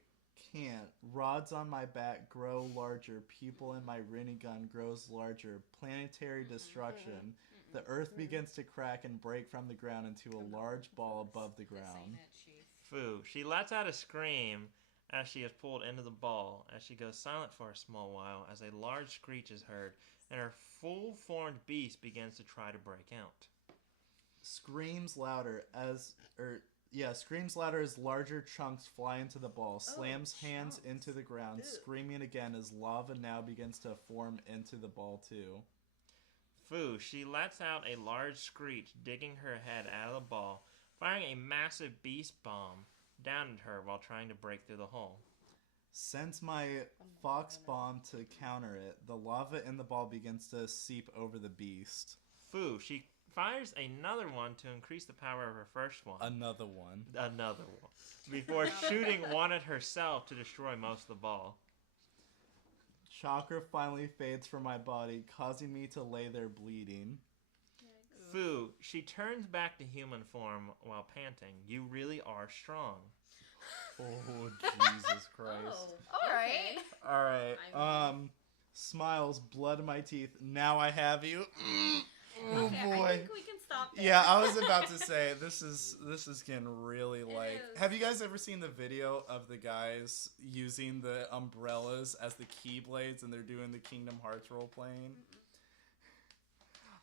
can't. Rods on my back grow larger. Pupil in my gun grows larger. Planetary destruction. The earth begins to crack and break from the ground into a large ball above the This ain't ground. it, Chief. Fu, she lets out a scream as she is pulled into the ball, as she goes silent for a small while, as a large screech is heard, and her full-formed beast begins to try to break out. Screams louder as larger chunks fly into the ball. Slams hands chunks. into the ground, Ew. screaming again as lava now begins to form into the ball too. Fu, she lets out a large screech, digging her head out of the ball, firing a massive beast bomb down at her while trying to break through the hole. Sends my fox bomb to counter it. The lava in the ball begins to seep over the beast. Fu, she fires another one to increase the power of her first one. Another one. Another one. Before shooting one at herself to destroy most of the ball. Chakra finally fades from my body, causing me to lay there bleeding. Fu, she turns back to human form while panting. You really are strong. Oh, Jesus Christ. All right. All right. I mean- Smiles, blood in my teeth. Now I have you. Oh Okay, boy. I think we can stop there. Yeah, I was about to say this is getting really like. is. Have you guys ever seen the video of the guys using the umbrellas as the keyblades and they're doing the Kingdom Hearts role playing?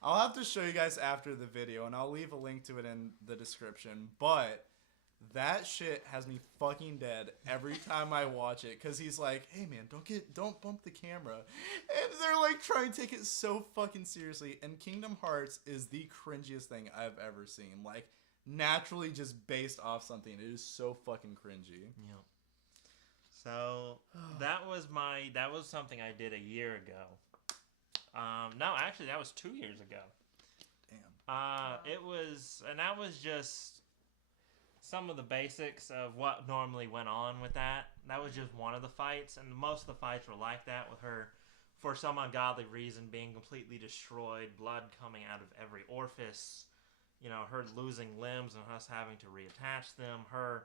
I'll have to show you guys after the video and I'll leave a link to it in the description. But that shit has me fucking dead every time I watch it because he's like, "Hey man, don't bump the camera," and they're like trying to take it so fucking seriously. And Kingdom Hearts is the cringiest thing I've ever seen. Like naturally, just based off something, it is so fucking cringy. Yeah. So that was something I did a year ago. No, actually, that was 2 years ago. Damn. That was just some of the basics of what normally went on with that. That was just one of the fights, and most of the fights were like that, with her, for some ungodly reason, being completely destroyed, blood coming out of every orifice, her losing limbs and us having to reattach them, her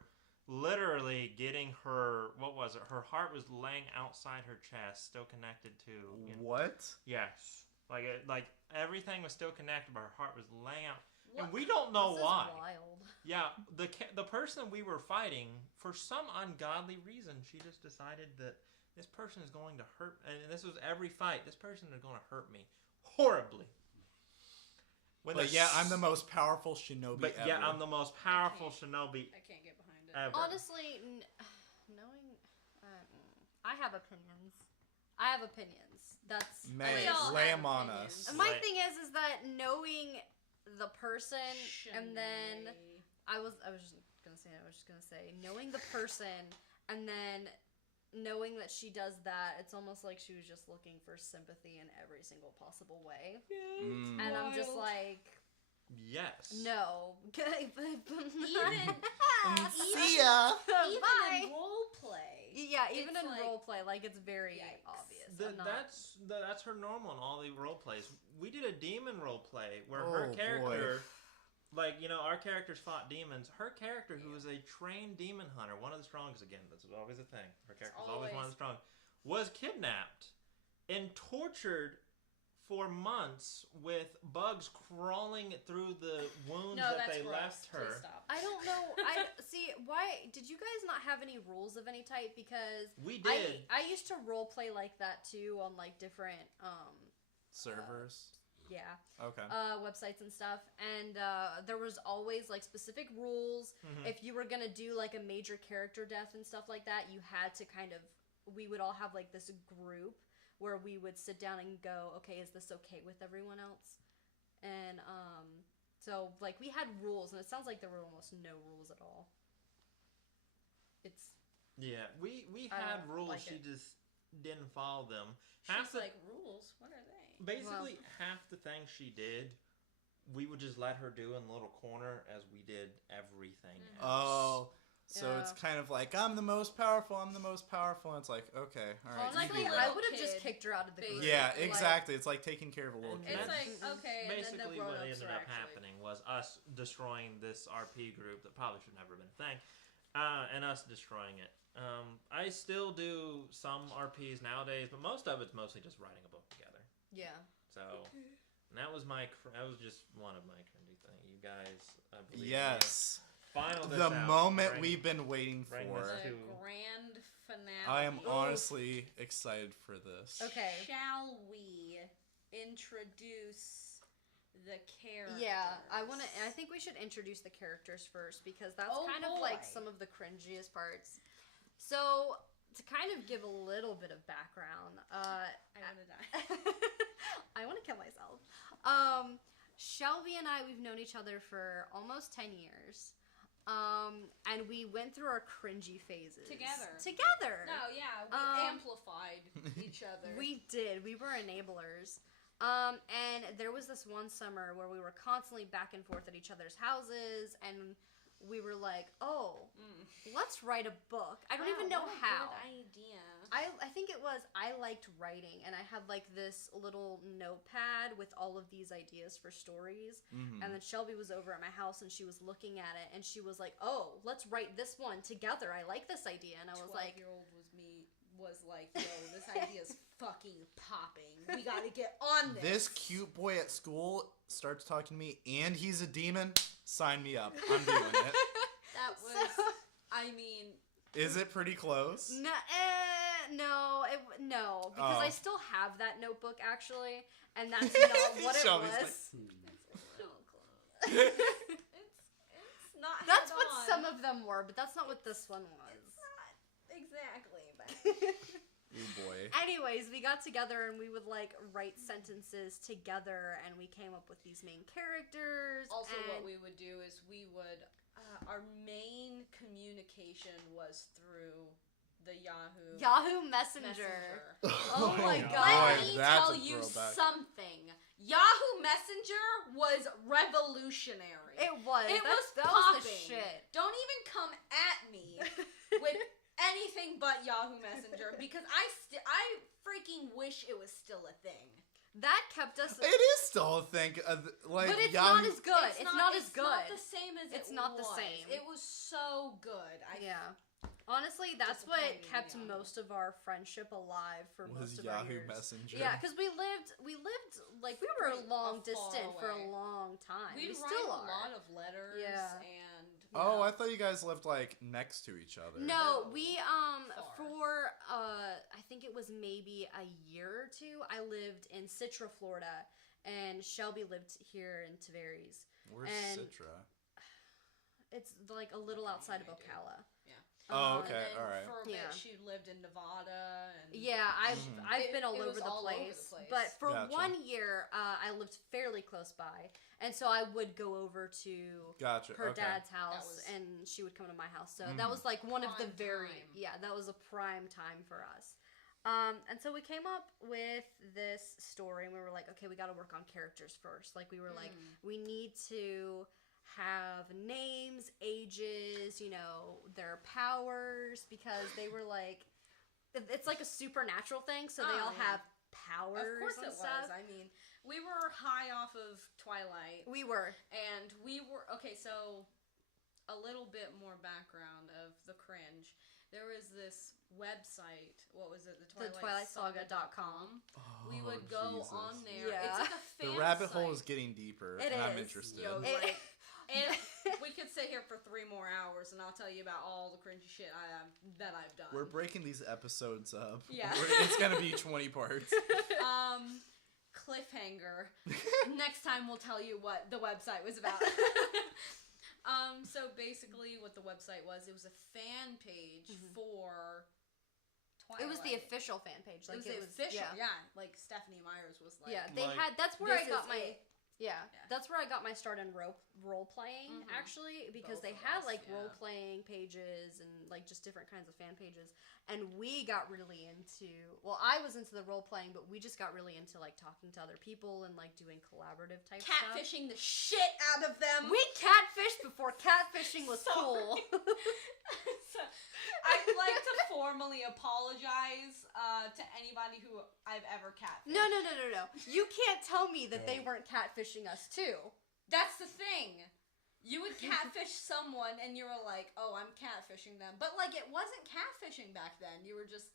literally getting her heart was laying outside her chest, still connected to... What? Yes. Like everything was still connected, but her heart was laying out. What? And we don't know This why. is wild. Yeah, the person we were fighting, for some ungodly reason, she just decided that this person is going to hurt, and this was every fight, this person is going to hurt me horribly. But yeah, I'm the most powerful shinobi But ever. yeah, I'm the most powerful shinobi I can't get behind it. ever. Honestly, knowing, I have opinions. That's May, We all lay have 'em on opinions. us. my Right. thing is that knowing the person, and then Shiny. I was just gonna say knowing the person, and then knowing that she does that, it's almost like she was just looking for sympathy in every single possible way, Mm. and I'm just Wild. like, Yes. no. Even See ya. even Bye. in role play. Yeah, even It's in like- roleplay, like it's very Yikes. obvious. The- I'm not- that's her normal in all the role plays. We did a demon role play where Oh, her boy. character, our characters fought demons. Her character, who was a trained demon hunter, one of the strongest, again, that's always a thing. Her character was always one of the strong. Was kidnapped and tortured for months with bugs crawling through the wounds No, that that's they gross. left her. Please stop. I don't know. I see. Why did you guys not have any rules of any type? Because We did. I used to role play like that too on like different Servers. Okay. websites and stuff, and there was always like specific rules. Mhm. If you were gonna do like a major character death and stuff like that, you had to kind of. We would all have like this group where we would sit down and go, okay, is this okay with everyone else? And so like we had rules, and it sounds like there were almost no rules at all. It's Yeah, we I had don't rules. like She it. just didn't follow them. She's like, rules? What are they? Basically, half the things she did, we would just let her do in the little corner as we did everything else. Oh, so it's Yeah. kind of like, I'm the most powerful, and it's like, okay, all right. you honestly, do I that. would have just Kid, kicked her out of the group. Yeah, Like, exactly. It's like taking care of a little And kid. It's that's like, okay, and then the basically grown-ups what are ended up actually... happening was us destroying this RP group that probably should never have been a thing, and us destroying it. I still do some RPs nowadays, but most of it's mostly just writing a book together. Yeah. So, and that was just one of my cringy things. You guys, I believe, Yes. final this The out. moment Bring- we've been waiting bring for. this The to- grand finale. I am honestly excited for this. Okay. Shall we introduce the characters? Yeah, I think we should introduce the characters first because that's Oh, kind of like boy. some of the cringiest parts. So, to kind of give a little bit of background, I want to die. I want to kill myself. Shelby and I, we've known each other for almost 10 years. And we went through our cringy phases. Together! No, yeah, we Um, amplified each other. We did. We were enablers. And there was this one summer where we were constantly back and forth at each other's houses, and we were like, oh, let's write a book. I don't even know what a how. Good idea. I think it was I liked writing, and I had like this little notepad with all of these ideas for stories. Mm-hmm. And then Shelby was over at my house, and she was looking at it, and she was like, "Oh, let's write this one together. I like this idea." And I was like, 12-year-old was like, yo, this idea's fucking popping. We gotta get on this. This cute boy at school starts talking to me, and he's a demon. Sign me up. I'm doing it. That was, I mean... Is it pretty close? No, no, because I still have that notebook actually, and that's not what it Shelby's was. That's a little close. it's not That's what head-on. some of them were, but that's not what this one was. It's not exactly, but... Oh boy. Anyways, we got together and we would like write sentences together, and we came up with these main characters. Also, and what we would do is we would... our main communication was through the Yahoo Messenger. Oh my boy, god. Let me that's tell a you throwback. something. Yahoo Messenger was revolutionary. It was. It was that popping. was the shit. Don't even come at me with anything but Yahoo Messenger because I freaking wish it was still a thing. That kept us. It is still a thing. Like but it's Yahoo... not as good. It's not as good. It's not the same as It's it not was. the same. It was so good. Yeah. Honestly, that's what Disappointing, kept yeah. most of our friendship alive for was most of our Yahoo years. Messenger. Yeah, because we lived like we were Pretty long far distance for a away. long time. We'd we write still a are. lot of letters Yeah. and... Oh, I thought you guys lived like next to each other. No, No, we far. for I think it was maybe a year or two. I lived in Citra, Florida, and Shelby lived here in Tavares. Where's And- Citra? It's like a little outside of Ocala. Yeah. Oh, Um, okay, And then alright. for a bit, Yeah. she lived in Nevada. And Yeah, I've been all It over was the all over the place. place. But for Gotcha. 1 year, I lived fairly close by, and so I would go over to Gotcha. her okay. dad's house, was and she would come to my house. So that was like one of the Prime time. that was a prime time for us. And so we came up with this story, and we were like, okay, we got to work on characters first. Like we were like, we need to have names, ages, their powers, because they were like, it's like a supernatural thing, so they Oh, all yeah. have powers. Of course and it stuff. was. I mean, we were high off of Twilight. We were. And we were... Okay, so a little bit more background of the Cringe. There was this website. What was it? The TwilightSaga.com. Oh, We would go Jesus. on there. Yeah. It's like a fan The rabbit site. hole is getting deeper, It and I'm is. interested. Yo, It- like, and we could sit here for 3 more hours, and I'll tell you about all the cringy shit that I've done. We're breaking these episodes up. Yeah. It's gonna be 20 parts. Cliffhanger. Next time we'll tell you what the website was about. So basically what the website was, it was a fan page for Twilight. It was the official fan page. Like It was the official, yeah. Like Stephanie Myers was like... Yeah, they Like, had. That's where I this got is my. it. Yeah, Yeah. that's where I got my start in role playing actually, because Both they of had us, like yeah. role playing pages and like just different kinds of fan pages, and we got really into. Well, I was into the role playing, but we just got really into like talking to other people and like doing collaborative type stuff. catfishing the shit out of them. We catfished before catfishing was cool. So, I'd like to formally apologize to anybody who I've ever catfished. No. You can't tell me that they weren't catfishing us too. That's the thing. You would catfish someone and you were like, oh, I'm catfishing them. But, like, it wasn't catfishing back then. You were just...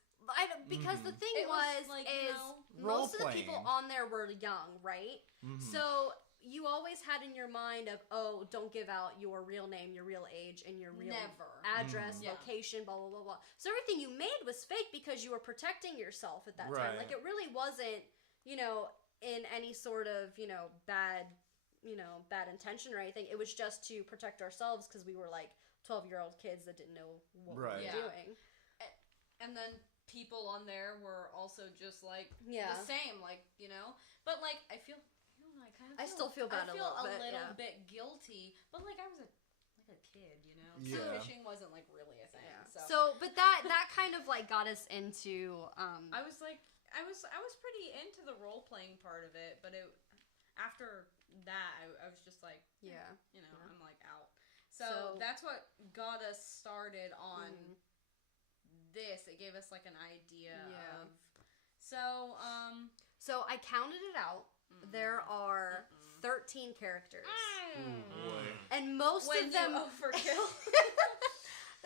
Because the thing It was, was, like, is most of the people Role-playing. on there were young, right? So you always had in your mind of, oh, don't give out your real name, your real age, and your real Never. address, Yeah. location, blah, blah, blah, blah. So everything you made was fake because you were protecting yourself at that time. Right. Like, it really wasn't, in any sort of, bad intention or anything. It was just to protect ourselves because we were, like, 12-year-old kids that didn't know what Right. we Yeah. were doing. And then people on there were also just, like, Yeah. the same, like, But, like, I feel... I kind of I still feel bad a I feel little bit, yeah. bit guilty, but like I was a kid, Yeah. Catfishing wasn't like really a thing. Yeah. So, So, but that kind of like got us into I was like, I was pretty into the role playing part of it, but after that, I was just like, yeah. I'm like out. So that's what got us started started on this. It gave us like an idea Yeah. of. So, So I counted it out. There are 13 characters. Boy. And most when of them you overkill.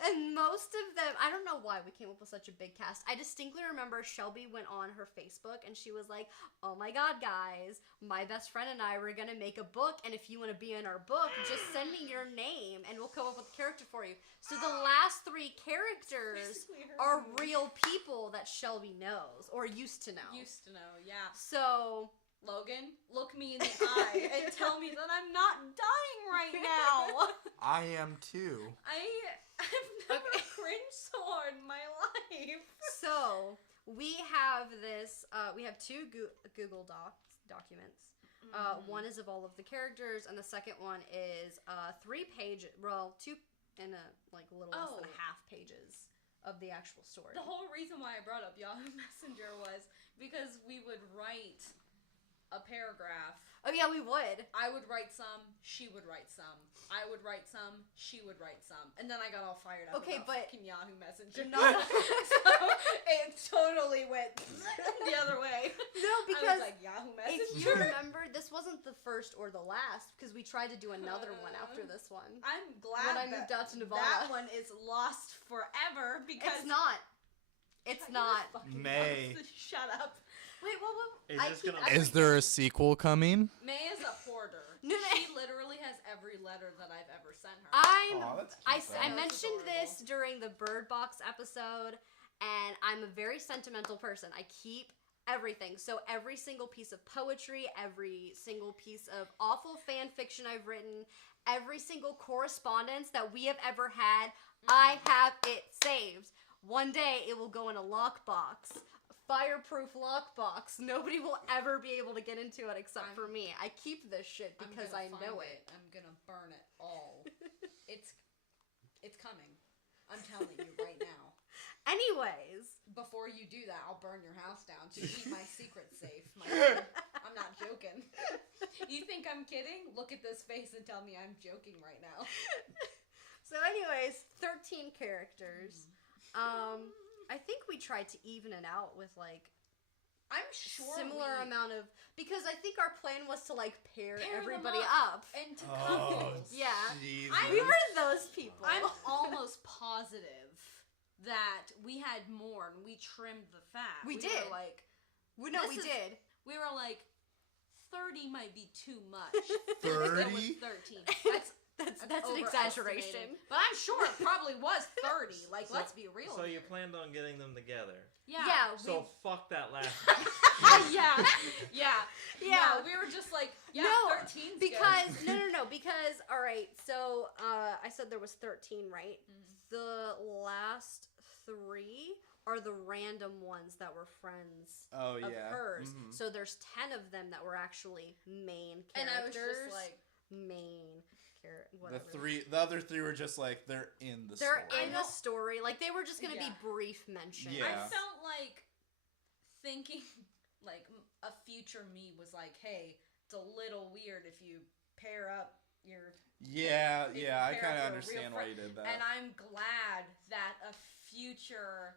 and most of them, I don't know why we came up with such a big cast. I distinctly remember Shelby went on her Facebook and she was like, "Oh my god, guys, my best friend and I were gonna make a book, and if you want to be in our book, just send me your name and we'll come up with a character for you." So the last 3 characters Basically her are name. real people that Shelby knows or used to know. Used to know, yeah. So Logan, look me in the eye and tell me that I'm not dying right now. I am too. I've never cringed so hard in my life. So we have this. We have 2 Google documents. One is of all of the characters, and the second one is 3 pages. Well, 2 and like a little less than a half pages of the actual story. The whole reason why I brought up Yahoo Messenger was because we would write a paragraph. Oh yeah, we would. I would write some, she would write some. I would write some, she would write some. And then I got all fired up Okay, about but fucking Yahoo Messenger. No. So it totally went the other way. No, I because was like, Yahoo Messenger? if you remember, this wasn't the first or the last because we tried to do another one after this one. I'm glad When I that moved out to Nevada. that one is lost forever because It's not. It's not. Fucking May. lost. Shut up. Wait, what? Is this gonna- Is there a sequel coming? May is a hoarder. No, no. She literally has every letter that I've ever sent her. Aw, that's cute, I though. That's mentioned this adorable. during the Bird Box episode, and I'm a very sentimental person. I keep everything. So every single piece of poetry, every single piece of awful fan fiction I've written, every single correspondence that we have ever had, I have it saved. One day it will go in a lockbox. Fireproof lockbox. Nobody will ever be able to get into it except for me. I keep this shit I'm because gonna I know find it. I'm gonna burn it all. It's coming. I'm telling you right now. Anyways, Before you do that, I'll burn your house down to keep my secret safe. I'm not joking. You think I'm kidding? Look at this face and tell me I'm joking right now. so anyways, 13 characters. I think we tried to even it out with like I'm sure similar amount of because I think our plan was to like pair Pair them everybody up. up. And to Oh, couples. Yeah. Jesus. We were those people. I'm almost positive that we had more and we trimmed the fat. We were did. like, we this is- did. we were like, 30 might be too much. 30? It was 13. That's an exaggeration. But I'm sure it probably was 30. Like, So- let's be real. So you planned on getting them together. yeah. Yeah. So fuck that last. yeah. Yeah. Yeah. No, we were just like, yeah, No, 13's because no, because all right. So I said there was 13, right? The last 3 are the random ones that were friends Oh, of yeah. hers. Mhm. So there's 10 of them that were actually main And I was characters. just like, main whatever. The other three were just like they're in the They're story. in the story. Like they were just gonna Yeah. be brief mentions. Yeah. I felt like thinking, like, a future me was like, hey, it's a little weird if you pair up your. Yeah, If you yeah, I pair kind up of with a real understand why you did that. And I'm glad that a future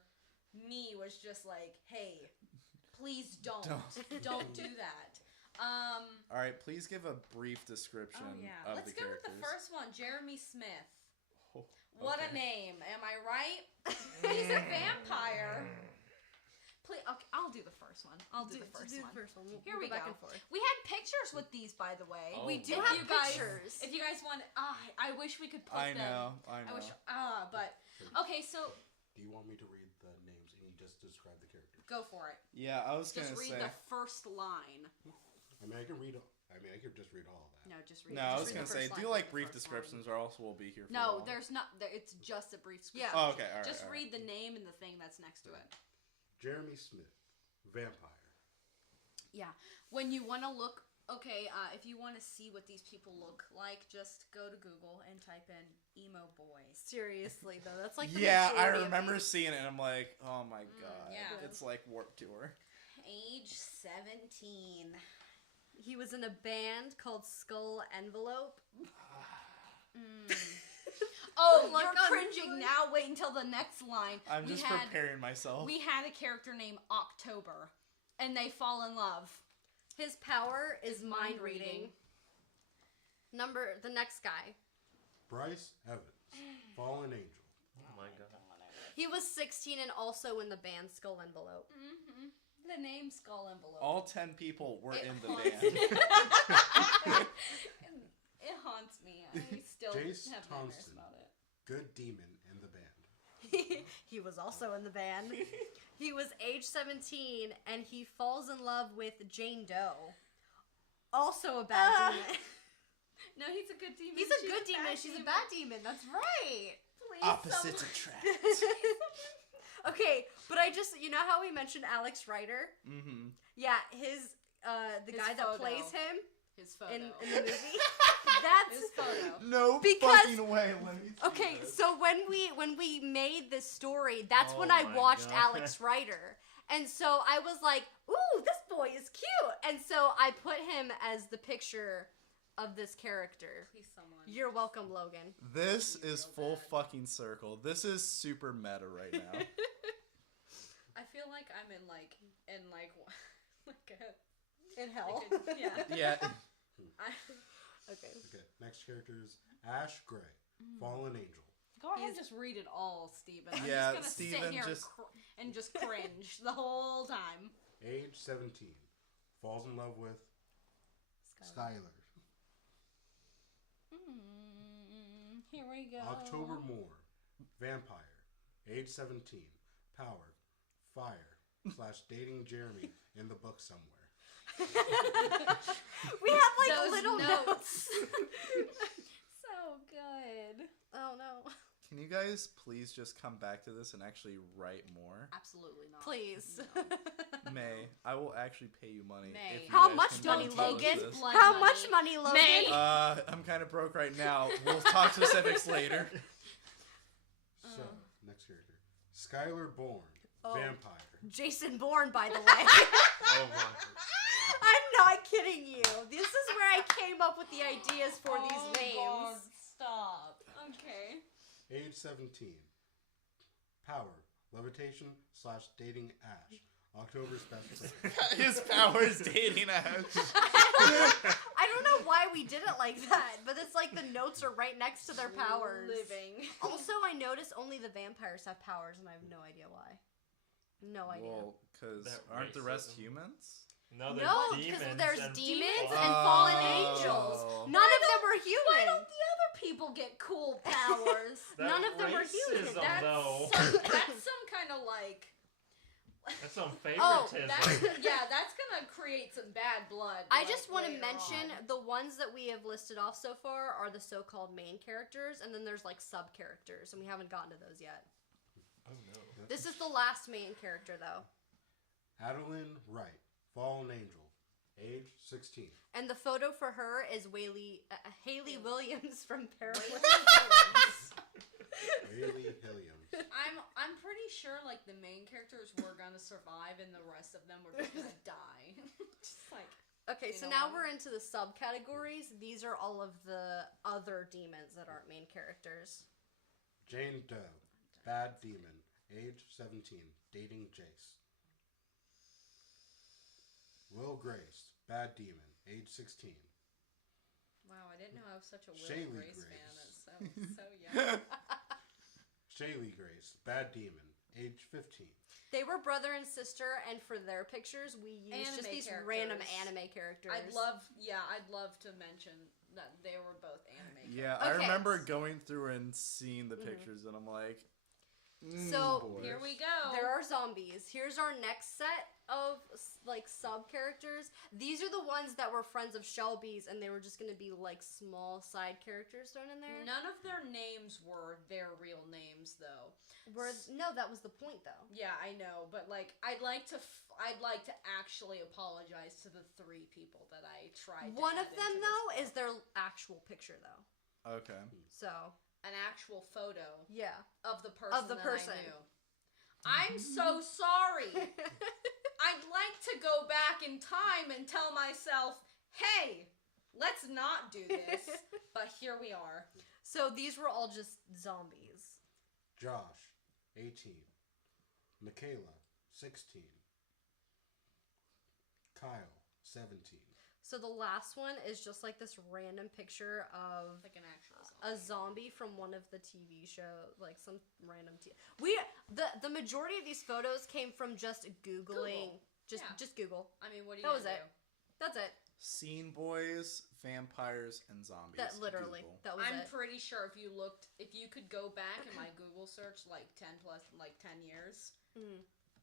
me was just like, hey, please don't do that. All right, please give a brief description Oh yeah, of let's the go characters. with the first one, Jeremy Smith. Oh, What a okay. name, am I right? He's a vampire. Please, okay, I'll do the first one. I'll do the first one. Here we go. Back go. and forth. We had pictures with these, by the way. Oh, We do wow. have You guys- pictures. If you guys want, I wish we could put I them. know. I wish, but okay. So Do you want me to read the names and you just describe the characters? go for it. Yeah, I was Just gonna read say. the first line. I mean, I can read. I mean, I could just read all of that. No, just read. No, I just was read gonna the say, first do line like from the brief first descriptions, line. or else we'll be here for a No, while. there's not. It's just a brief description. Yeah. Oh, okay, all right. Just all right. read the name and the thing that's next to it. Jeremy Smith, vampire. Yeah. When you want to look, okay, if you want to see what these people look like, just go to Google and type in emo boys. Seriously though, that's like the Yeah, I majority of remember these. seeing it, and I'm like, oh my god, yeah. it's like Warped Tour. Age 17. He was in a band called Skull Envelope. Oh, Look you're on- cringing now cannot wait until the next line. I'm just preparing myself. We had a character named October, and they fall in love. His power is mind reading. The next guy. Bryce Evans, Fallen Angel. Oh my god. He was 16 and also in the band Skull Envelope. Mm-hmm. The name Skull Envelope. All 10 people were in the haunts band. It haunts me. I still Jace have nightmares Thompson. about it. Good demon in the band. He was also in the band. He was age 17 and he falls in love with Jane Doe. Also a bad demon. No, he's a good demon. He's a good demon. She's a bad demon. That's right. Please, Opposites attract. Okay, but you know how we mentioned Alex Rider? Mm-hmm. Yeah, the His guy that photo. plays him His photo. in the movie. That's His photo. No Because- fucking way. Let me see okay. this. So when we made this story, that's when Oh I my watched God. Alex Rider, and so I was like, "Ooh, this boy is cute," and so I put him as the picture of this character. Please, someone. You're welcome, Logan. This is full fucking circle. This is super meta right now. I feel like I'm in like In hell. yeah. Yeah. Okay. Okay, next character is Ash Gray, Fallen Angel. Go ahead and just read it all, Steven. I'm Yeah, just gonna Steven, sit here just- and just cringe the whole time. Age 17. Falls in love with Skylar. Here we go. October Moore, Vampire. Age 17. Power. Fire. / dating Jeremy in the book somewhere. We have like Those little notes. So good. Oh no. Can you guys please just come back to this and actually write more? Absolutely not. Please. May, I will actually pay you money. May. if you How guys much can money, come close to Logan? this. Blood How money. much money, Logan? May. I'm kind of broke right now. We'll talk specifics later. So, next character. Skylar Bourne, Oh. Vampire. Jason Bourne, by the way. Oh my. I'm not kidding you. This is where I came up with the ideas for these names. God, stop. Okay. Age 17. Power. Levitation / dating Ash. October's best friend. His power is dating Ash. I don't know why we did it like that, but it's like the notes are right next to their powers. Living. Also, I noticed only the vampires have powers, and I have no idea why. No idea. Well, because That aren't the rest racism. humans? No, there's No, demons. because there's and demons Oh. and fallen angels. None of them were Why human. don't the other people get cool powers? That None of them were human. racism, That's though. that's some kind of like. That's some Oh, favoritism. That's gonna create some bad blood. I like, just want to later mention on. the ones that we have listed off so far are the so-called main characters, and then there's like sub-characters, and we haven't gotten to those yet. Oh no. This is the last main character, though. Adeline Wright, Fallen Angel. Age 16. And the photo for her is Haley Williams from Paris. Haley Williams. I'm pretty sure like the main characters were gonna survive and the rest of them were just gonna die. Just like Okay, You so know now what? we're into the subcategories. These are all of the other demons that aren't main characters. Jane Doe, Bad Demon. Age 17. Dating Jace. Will Grace, Bad Demon. Age 16. wow, I didn't know I was such a Will Shaylee Grace Grace. fan. It's so young. Shaylee Grace, Bad Demon. Age 15. They were brother and sister, and for their pictures, we used just Anime these characters. random anime characters. I'd love to mention that they were both anime. Yeah, Okay. I remember going through and seeing the pictures, and I'm like, So, boy. Here we go. There are zombies. Here's our next set of like sub characters. These are the ones that were friends of Shelby's, and they were just gonna be like small side characters thrown in there. None of their names were their real names, though. No, that was the point though. Yeah, I know, but like, I'd like to actually apologize to the 3 people that I tried. One to of add them into though this is their actual picture though. Okay. So an actual photo yeah. of the person. the that person. I knew. I'm so sorry. I'd like to go back in time and tell myself, hey, let's not do this. But here we are. So these were all just zombies. Josh, 18. Michaela, 16. Kyle, 17. So the last one is just like this random picture of Like an actual a zombie from one of the TV show, like some random the majority of these photos came from just Googling. Google. Just Google. I mean, what do you That was do? it. That's it. Scene boys, vampires, and zombies. That literally. Google. That was I'm it. pretty sure if you could go back in my Google search like 10 years,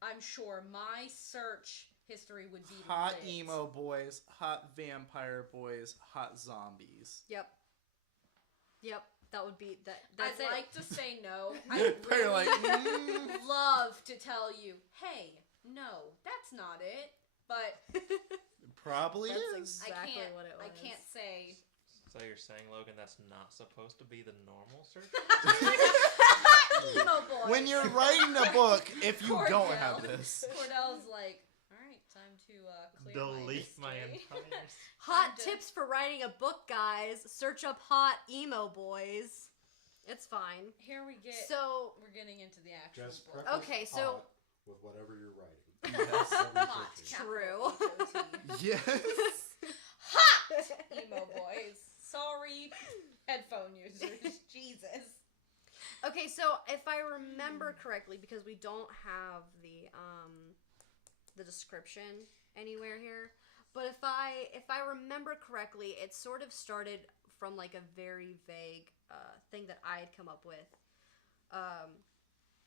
I'm sure my search history would be Hot lit. emo boys, hot vampire boys, hot zombies. Yep. That would be that. That's I'd it. like to say no. I'd Probably really like, love to tell you, hey, no, that's not it. But probably That's is. exactly what it was. I can't say. So you're saying, Logan, that's not supposed to be the normal search? Emo boy. When you're writing a book, if you don't Cordell. have this. Cordell's like, all right, time to clear Delete my my history." entire... Hot Kinda. tips for writing a book, guys. Search up hot emo boys. It's fine. Here we get. So we're getting into the actual Just book. preface Okay, so- hot with whatever you're writing. Yes. Hot. True. capital H-O-T. Yes. Hot emo boys. Sorry, headphone users. Jesus. okay, so if I remember correctly, because we don't have the description anywhere here, but if I remember correctly, it sort of started from like a very vague thing that I had come up with,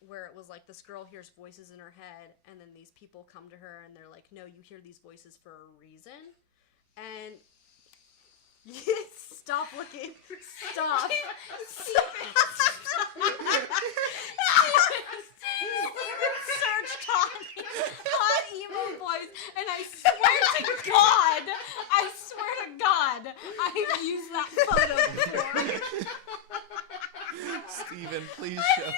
where it was like this girl hears voices in her head, and then these people come to her and they're like, no, you hear these voices for a reason. And stop looking. Stop. Steven searched hot emo boys, and I swear to God, I've used that photo before. Steven, please show.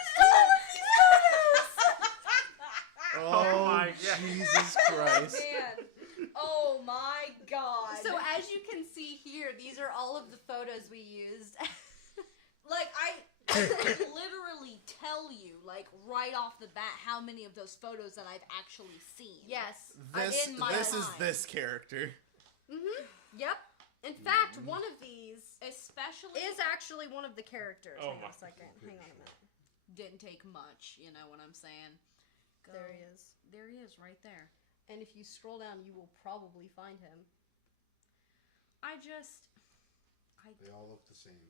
Oh Oh my God. Jesus Christ. Man. Oh my God. So as you can see here, these are all of the photos we used. like, I could literally tell you, like, right off the bat, how many of those photos that I've actually seen. Yes. This in my this is mind. this character. Yep. In fact, one of these Especially is actually one of the characters. Oh Hang on my. a second. Hang on a minute. didn't take much, you know what I'm saying? There he is. There he is, right there. And if you scroll down, you will probably find him. They all look the same.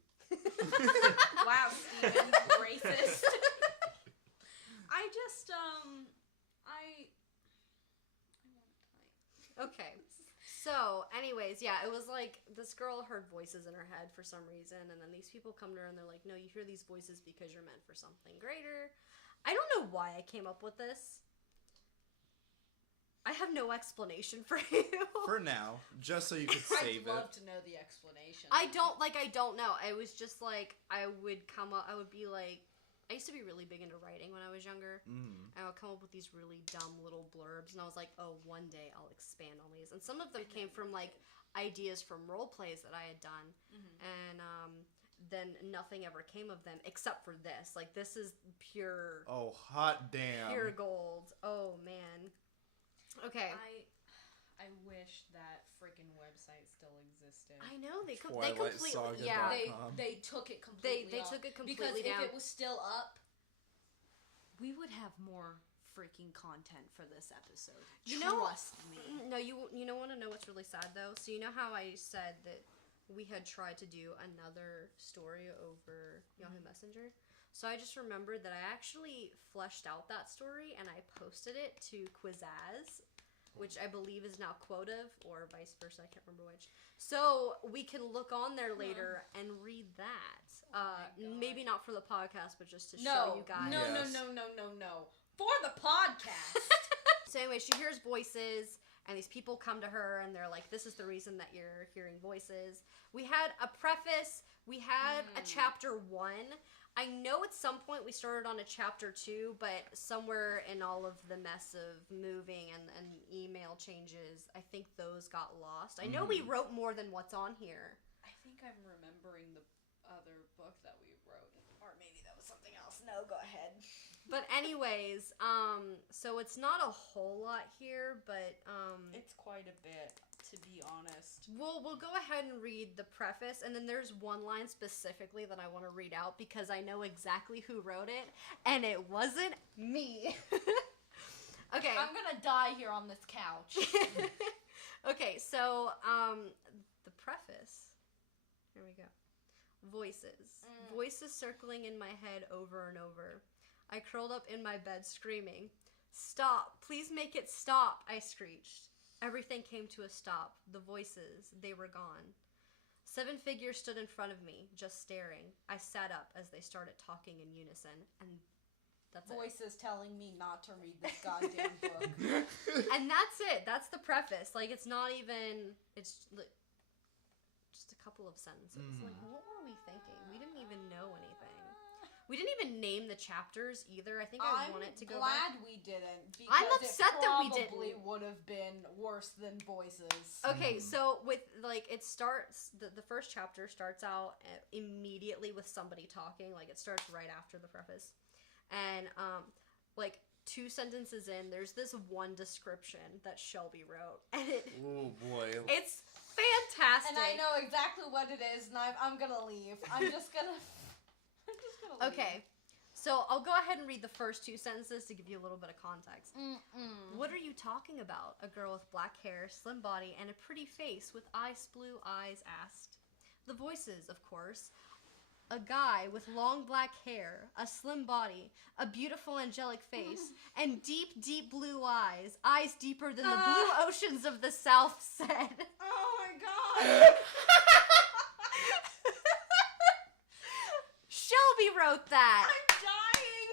Wow, Steven, racist. Okay. So, anyways, yeah, it was like this girl heard voices in her head for some reason, and then these people come to her and they're like, no, you hear these voices because you're meant for something greater. I don't know why I came up with this. I have no explanation for you. For now, just so you could I'd save love it. to know the explanation. I don't know. I was just like, I would be like, I used to be really big into writing when I was younger. I would come up with these really dumb little blurbs, and I was like, oh, one day I'll expand on these. And some of them came from, like, ideas from role plays that I had done, and then nothing ever came of them except for this. Like, this is pure, Oh, hot damn. pure gold. Oh, man. Okay. I wish that freaking website still existed. I know, they Twilight completely, Saga yeah. They took it completely They off. took it Because completely down. if it was still up, we would have more freaking content for this episode. You know- Trust me. No, you want to know what's really sad though? So you know how I said that we had tried to do another story over Yahoo Messenger? So I just remembered that I actually fleshed out that story and I posted it to Quizazz, which I believe is now Quotive or vice versa. I can't remember which. So we can look on there later and read that. God. Maybe not for the podcast, but just to show No, you guys. no, Yes. no. For the podcast. So anyway, she hears voices, and these people come to her, and they're like, this is the reason that you're hearing voices. We had a preface. We had a chapter 1. I know at some point we started on a chapter 2, but somewhere in all of the mess of moving and email changes, I think those got lost. I know we wrote more than what's on here. I think I'm remembering the other book that we wrote. Or maybe that was something else. know. Go ahead. But anyways, so it's not a whole lot here, but it's quite a bit, to be honest. We'll go ahead and read the preface, and then there's one line specifically that I want to read out because I know exactly who wrote it, and it wasn't me. Okay. I'm gonna die here on this couch. Okay, so the preface. Here we go. Voices. Voices circling in my head over and over. I curled up in my bed screaming. Stop! Please make it stop! I screeched. Everything came to a stop. The voices, they were gone. 7 figures stood in front of me, just staring. I sat up as they started talking in unison, and that's Voices telling me not to read this goddamn book. And that's it. That's the preface. Like, it's not even... It's just a couple of sentences. Like, what were we thinking? We didn't even know anything. We didn't even name the chapters either. I think I want it to go back. I'm glad we didn't. Because I'm upset that we didn't. It probably would have been worse than Voices. Okay, so with, like, it starts... The first chapter starts out immediately with somebody talking. Like, it starts right after the preface. And, like, 2 sentences in, there's this one description that Shelby wrote. And oh, boy. It's fantastic. And I know exactly what it is, and I'm gonna leave. I'm just gonna leave. Okay, so I'll go ahead and read the first 2 sentences to give you a little bit of context. What are you talking about? A girl with black hair, slim body, and a pretty face with ice blue eyes asked. The voices, of course. A guy with long black hair, a slim body, a beautiful angelic face, and deep, deep blue eyes. Eyes deeper than the blue oceans of the South said. Oh my god! Shelby wrote that. I'm dying.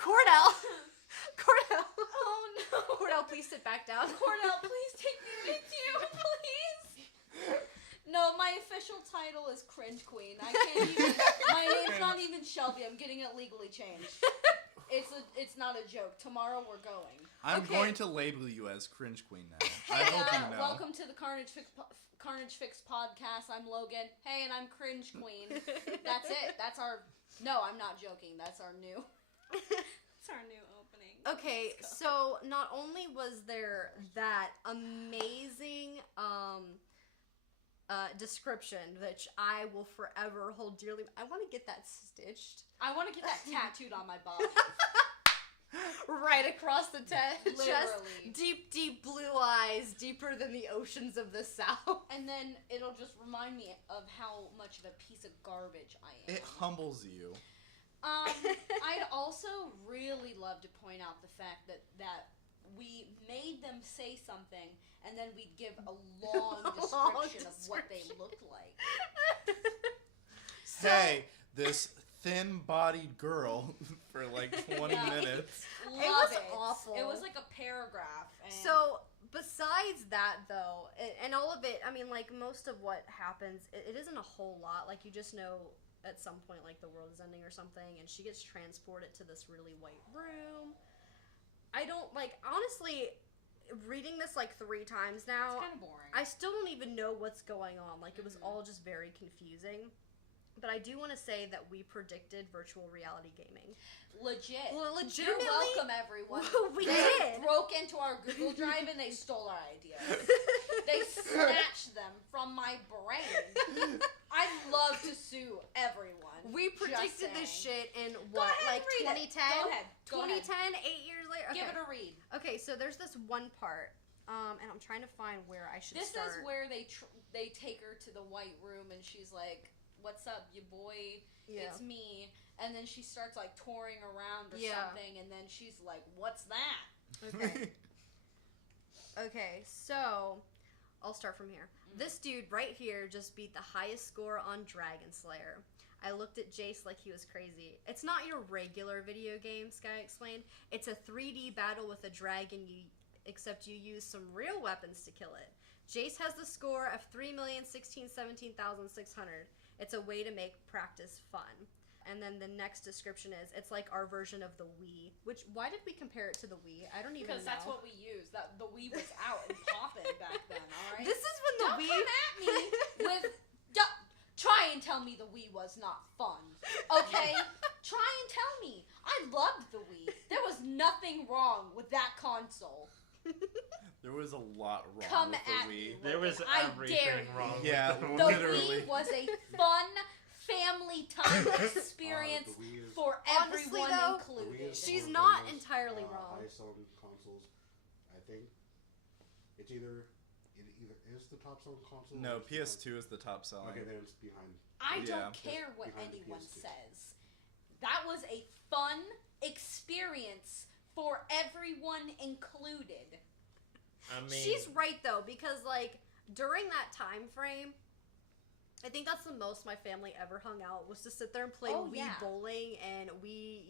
Cordell. Oh no. Cordell, please sit back down. Cordell, please take me with you, please. No, my official title is Cringe Queen. I can't even. My name's not even Shelby. I'm getting it legally changed. It's not a joke. Tomorrow we're going. I'm going to label you as Cringe Queen now. I hope you know. Welcome to the Carnage Fix podcast. I'm Logan. Hey, and I'm Cringe Queen. That's it. That's our. No, I'm not joking. That's our new. It's our new opening. Okay, so not only was there that amazing description, which I will forever hold dearly. I want to get that stitched. I want to get that tattooed on my body. Right across the chest. Literally. Deep, deep blue eyes, deeper than the oceans of the South. And then it'll just remind me of how much of a piece of garbage I am. It humbles you. I'd also really love to point out the fact that we made them say something, and then we'd give a long description of what they looked like. Hey, this thin-bodied girl for like 20 minutes. It was awful. It was like a paragraph. And So, besides that, though, and all of it, I mean, like, most of what happens, it isn't a whole lot. Like, you just know at some point, like, the world is ending or something, and she gets transported to this really white room. I don't, like, honestly, reading this, like, 3 times now, it's kind of boring. I still don't even know what's going on. Like, it was all just very confusing. But I do want to say that we predicted virtual reality gaming. Legit. Well, legitimately. You're welcome, everyone. We They did. broke into our Google Drive and they stole our ideas. They snatched them from my brain. I'd love to sue everyone. We predicted this shit in what, ahead, like read it. 2010? Go ahead. 2010, 8 years later? Okay. Give it a read. Okay, so there's this one part, and I'm trying to find where I should start. This is where they take her to the white room and she's like, "What's up, you boy? Yeah. It's me." And then she starts like touring around or something, and then she's like, "What's that?" Okay. Okay, so I'll start from here. This dude right here just beat the highest score on Dragon Slayer. I looked at Jace like he was crazy. It's not your regular video game, Sky explained. It's a 3D battle with a dragon, except you use some real weapons to kill it. Jace has the score of 3,017,600. It's a way to make practice fun. And then the next description is, it's like our version of the Wii. Which, why did we compare it to the Wii? I don't even know. Because that's what we used. That the Wii was out and popping back then, alright? This is when the Don't Wii... come at me with... Try and tell me the Wii was not fun. Okay? Try and tell me. I loved the Wii. There was nothing wrong with that console. There was a lot wrong Come with at the Wii. me. There was I everything dare you. wrong Yeah, with The literally. Wii was a fun family time experience The Wii is, for Honestly, everyone though, the Wii included. is She's one of not the most, entirely wrong. high-selling consoles, I think. It either is the top-selling console. No, or it's PS2 is the top selling. behind. Okay, then it's behind. I Yeah. don't care what Behind the anyone PS2. says. That was a fun experience for everyone included. I mean, She's right though, because like during that time frame, I think that's the most my family ever hung out was to sit there and play Oh, Wii yeah. bowling and Wii,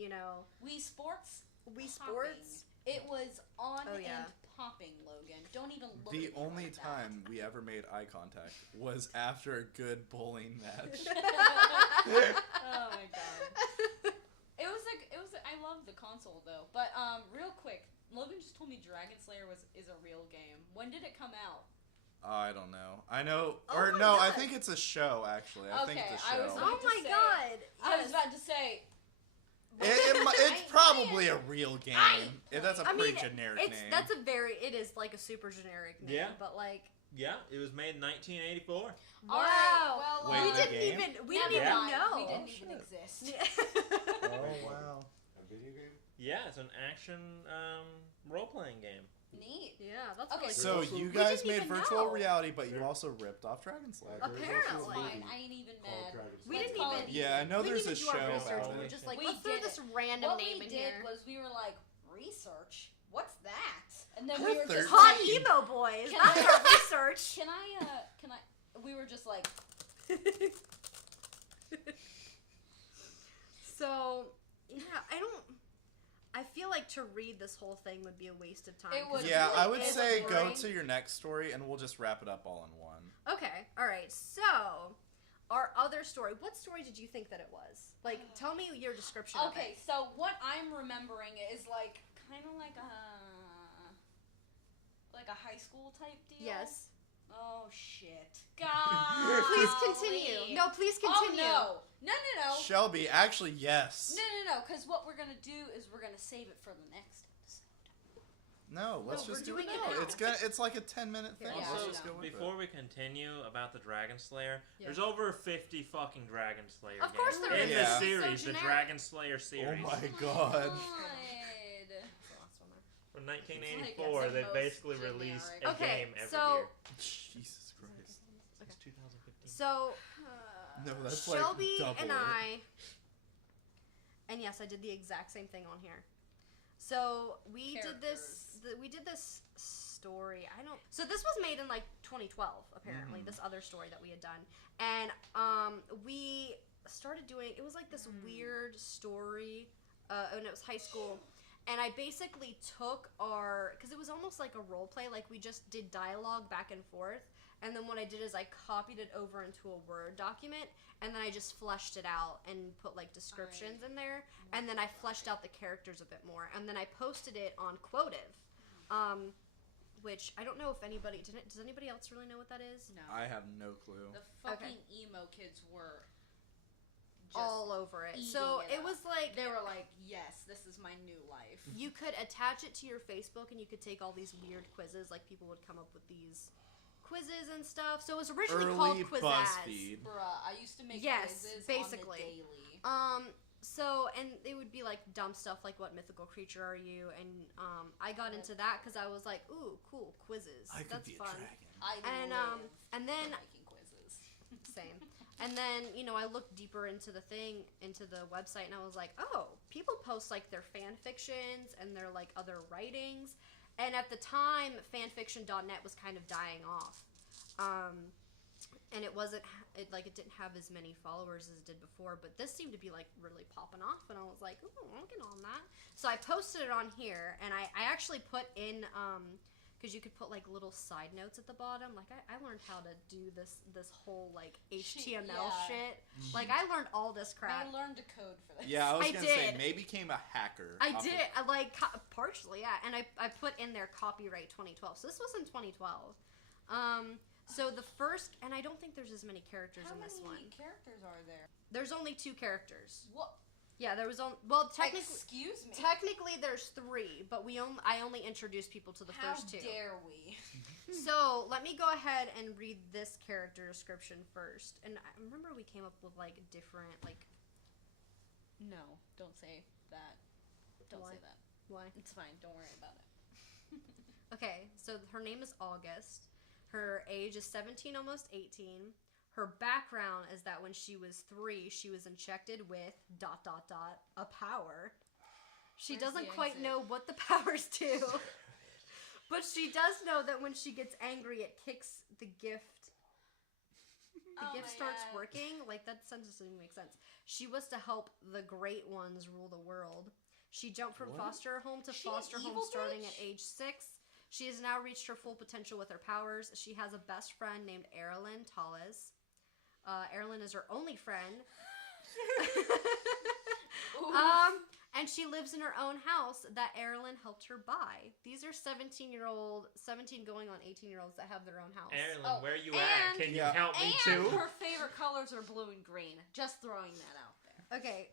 Wii Sports, Wii popping. Sports. It was on Oh, yeah. and popping, Logan. Don't even look The at me only like that. time we ever made eye contact was after a good bowling match. Oh my god. It was I love the console though. But real quick, Logan just told me Dragon Slayer is a real game. When did it come out? I don't know. I know, Oh or my no, I God. think it's a show actually. I think Okay, it's a I show. was Oh to my say- god! I was Yes. about to say. It's probably a real game. I- That's a I pretty mean, generic it's name. it is like a super generic name, Yeah. but like yeah, it was made in 1984. All wow. right, well, Wait, we the didn't game? even never Yeah. mind. know. We didn't Oh, even shit. exist. Oh wow. A video game? Yeah, it's an action role-playing game. Neat. Yeah, that's Okay, really So cool. you We guys didn't made even virtual know. reality, but you Yeah. also ripped off Dragon Slayer. There's also a Apparently. movie Fine, I ain't even called mad. Dragon We Slayer. didn't call even. it Yeah, I know we there's didn't a even do show our research. about We were it. just like, We let's throw did this it. random What name we in did here. was we were like, research? What's that? And then We're we were just 13. Hot like, emo boys. Can That's I- our research. can I, we were just like, So, yeah, I feel like to read this whole thing would be a waste of time. It 'cause would Yeah, really I would is say go boring. to your next story and we'll just wrap it up all in one. Okay, alright, so, our other story, what story did you think that it was? Like, tell me your description of okay, it. so what I'm remembering is like, kind of like a high school type deal. Yes. Oh shit. God. Please continue. No, please continue. Oh no. No. Shelby, actually, yes. No, because what we're gonna do is we're gonna save it for the next episode. No, let's No, just we're do it doing it now. now. It's like a 10-minute thing. Yeah, Let's I just know. go with Before it. we continue about the Dragon Slayer, Yeah. there's over 50 fucking Dragon Slayer Of course games there in is. the Yeah. series, So the generic. Dragon Slayer Oh series. my god. From It's 1984, like they most basically generic. released a Okay, game every so- year. Jesus Christ. Since 2015. So, No, that's Shelby like double and it. and yes, I did the exact same thing on here. So we did this. We did this story. So this was made in like 2012, apparently. This other story that we had done, and we started doing. It was like this weird story, and it was high school. And I basically took because it was almost like a role play. Like we just did dialogue back and forth. And then what I did is I copied it over into a Word document, and then I just fleshed it out and put like descriptions in there, and then I fleshed out the characters a bit more, and then I posted it on Quotive, which I don't know if anybody does anybody else really know what that is? No. I have no clue. The fucking emo kids were just All over it. eating So it it up. was like they were like, yes, this is my new life. you could attach it to your Facebook, and you could take all these weird quizzes. Like people would come up with these quizzes and stuff. So it was originally called Early Quizzazz. BuzzFeed. Bruh, I used to make Yes, quizzes basically. on the daily. So, and it would be like dumb stuff like what mythical creature are you? And I got into that because I was like, ooh, cool, quizzes. I could That's be a fun. dragon. I And, live and then, for making quizzes. same. And then, I looked deeper into the website, and I was like, oh, people post like their fan fictions and their like other writings. And at the time, fanfiction.net was kind of dying off. And it didn't have as many followers as it did before, but this seemed to be like really popping off, and I was like, ooh, I'll get on that. So I posted it on here, and I actually put in, because you could put like little side notes at the bottom. Like I learned how to do this whole like HTML yeah. shit. Like I learned all this crap. I learned to code for this. Yeah, I was I gonna say did. maybe became a hacker. I off did. of- I like partially, yeah. And I put in there copyright 2012. So this was in 2012. So the first, and I don't think there's as many characters in this one. How many characters are there? There's only 2 characters. What? Yeah, there was only, well, technically. Excuse me. Technically, there's 3, but I only introduced people to the first 2. How dare we? So let me go ahead and read this character description first. And I remember we came up with like different like. No, don't say that. Don't Why? say that. Why? It's fine. Don't worry about it. Okay, so her name is August. Her age is 17, almost 18. Her background is that when she was 3, she was injected with ... a power. She Where's doesn't the quite exit? know what the powers do. But she does know that when she gets angry, it kicks the gift. The gift starts working. Like, that sentence doesn't make sense. She was to help the great ones rule the world. She jumped from foster home to foster home starting at age 6. She has now reached her full potential with her powers. She has a best friend named Erilyn Tallis. Erilyn is her only friend. And she lives in her own house that Erilyn helped her buy. These are 17 going on 18-year-olds that have their own house. Erilyn, where you at? Can you help me And too? her favorite colors are blue and green. Just throwing that out there. Okay,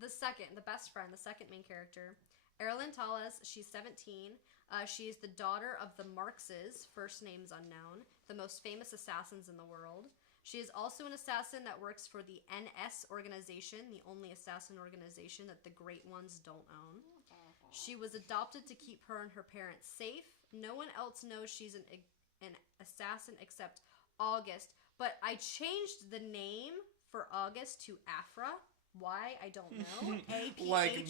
the best friend, the second main character, Erilyn Tallis. She's 17. She is the daughter of the Marxes, first names unknown, the most famous assassins in the world. She is also an assassin that works for the NS organization, the only assassin organization that the Great Ones don't own. She was adopted to keep her and her parents safe. No one else knows she's an assassin except August, but I changed the name for August to Afra. Why? I don't know. A-P-H. Like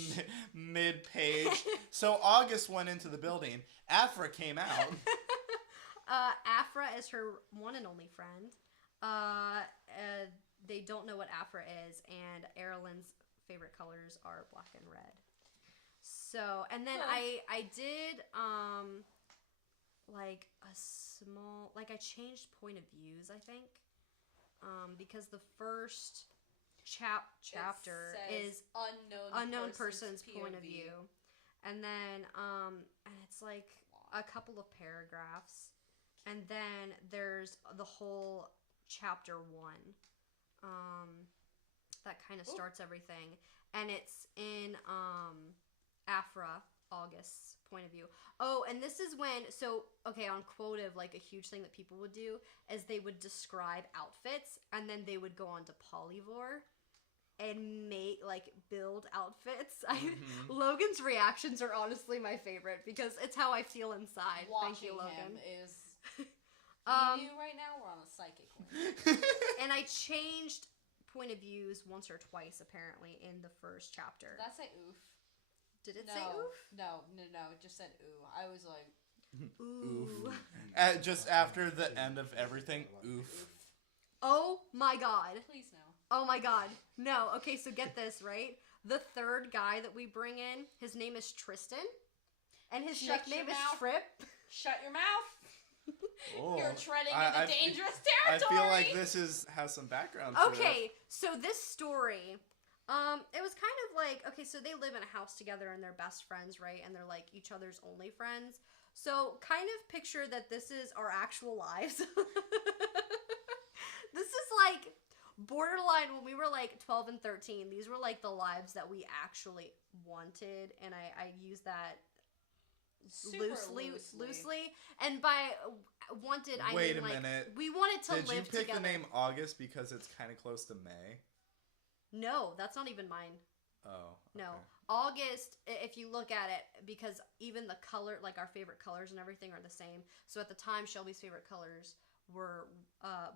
mid-page. So August went into the building. Afra came out. Afra is her one and only friend. They don't know what Afra is, and Erilyn's favorite colors are black and red. So, and then I did, like, a small, like, I changed point of views, I think, because the first chapter is unknown person's point of view. And then, and it's like a couple of paragraphs, and then there's the whole chapter 1 that kind of starts everything, and it's in Afra, August's point of view. Oh, and this is when, so okay, on Quotive, like a huge thing that people would do is they would describe outfits, and then they would go on to Polyvore and build outfits. Logan's reactions are honestly my favorite because it's how I feel inside. Watching Thank you, Logan. him is you right now. We're on a psychic one. And I changed point of views once or twice apparently in the first chapter. Did that say oof? Did it say oof? No. It just said ooh. I was like, Ooh. Just after the end of everything, oof. Oh my god. please no. Oh my god. No. Okay, so get this, right? The third guy that we bring in, his name is Tristan. And his Shut nickname your is mouth. Trip. Shut your mouth. Oh, You're treading into dangerous I territory. feel like this has some background to it. Okay, so this story, it was kind of like, okay, so they live in a house together and they're best friends, right? And they're like each other's only friends. So kind of picture that this is our actual lives. This is like borderline when we were like 12 and 13. These were like the lives that we actually wanted, and I use that Super loosely. And by wanted, I Wait mean a like minute. we wanted to Did live you pick together. the name August because it's kind of close to May? No, that's not even mine. Oh. No. okay. August, if you look at it, because even the color, like our favorite colors and everything are the same. So at the time, Shelby's favorite colors were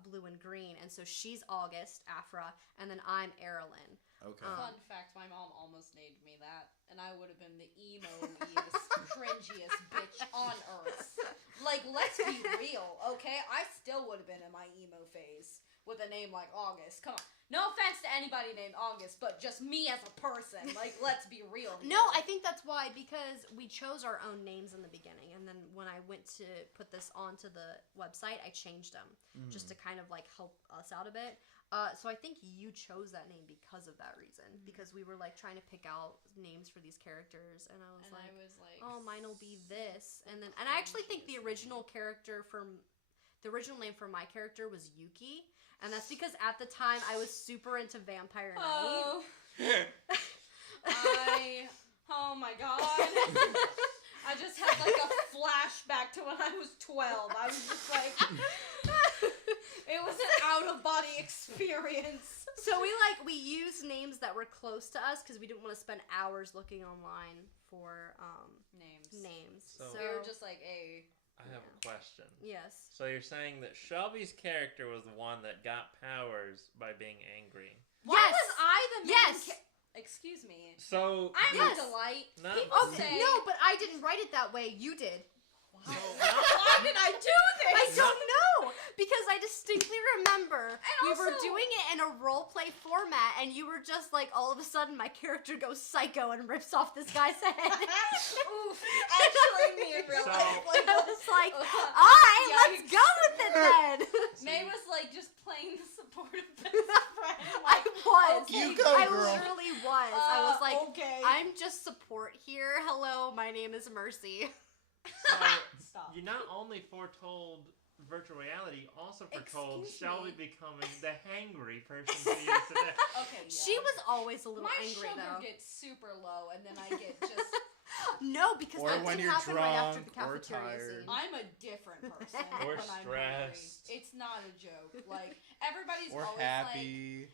blue and green. And so she's August, Afra, and then I'm Erilyn. Okay. Fun fact, my mom almost named me that, and I would have been the emo-iest, cringiest bitch on earth. Like, let's be real, okay? I still would have been in my emo phase with a name like August. Come on. No offense to anybody named August, but just me as a person. Like, let's be real here. No, I think that's why, because we chose our own names in the beginning, and then when I went to put this onto the website, I changed them just to kind of like help us out a bit. So I think you chose that name because of that reason, because we were like trying to pick out names for these characters, and I was like, oh, mine will be this, and I actually think the original character from the original name for my character was Yuki, and that's because at the time I was super into Vampire Knight. Oh my god. I just had like a flashback to when I was 12. I was just like, it was an out-of-body experience. So we used names that were close to us because we didn't want to spend hours looking online for names. So we were just like, I have a question. Yes. So you're saying that Shelby's character was the one that got powers by being angry. Why was I the main excuse me. So I'm a delight. No. People say No, but I didn't write it that way. You did. Why did I do this? I don't know because I distinctly remember we were also- doing it in a role play format, and you were just like, all of a sudden, my character goes psycho and rips off this guy's head. Oof. Actually, me in real So- life. And I was like, Uh, all right, let's yikes. go with it then. May was like just playing the supportive best friend. I was. okay, You go, I girl. literally was. I was like, okay. I'm just support here. Hello, my name is Mercy. So Stop. you not only foretold virtual reality, you also foretold Excuse Shelby me. becoming the hangry person she is today. Okay, yeah. She was always a little My angry sugar though. gets super low, and then I get just. No, because Or that when didn't you're happen right after the drunk or cafeteria tired. scene. I'm a different person Or when I'm hungry. stressed. It's not a joke. Like everybody's Or always happy.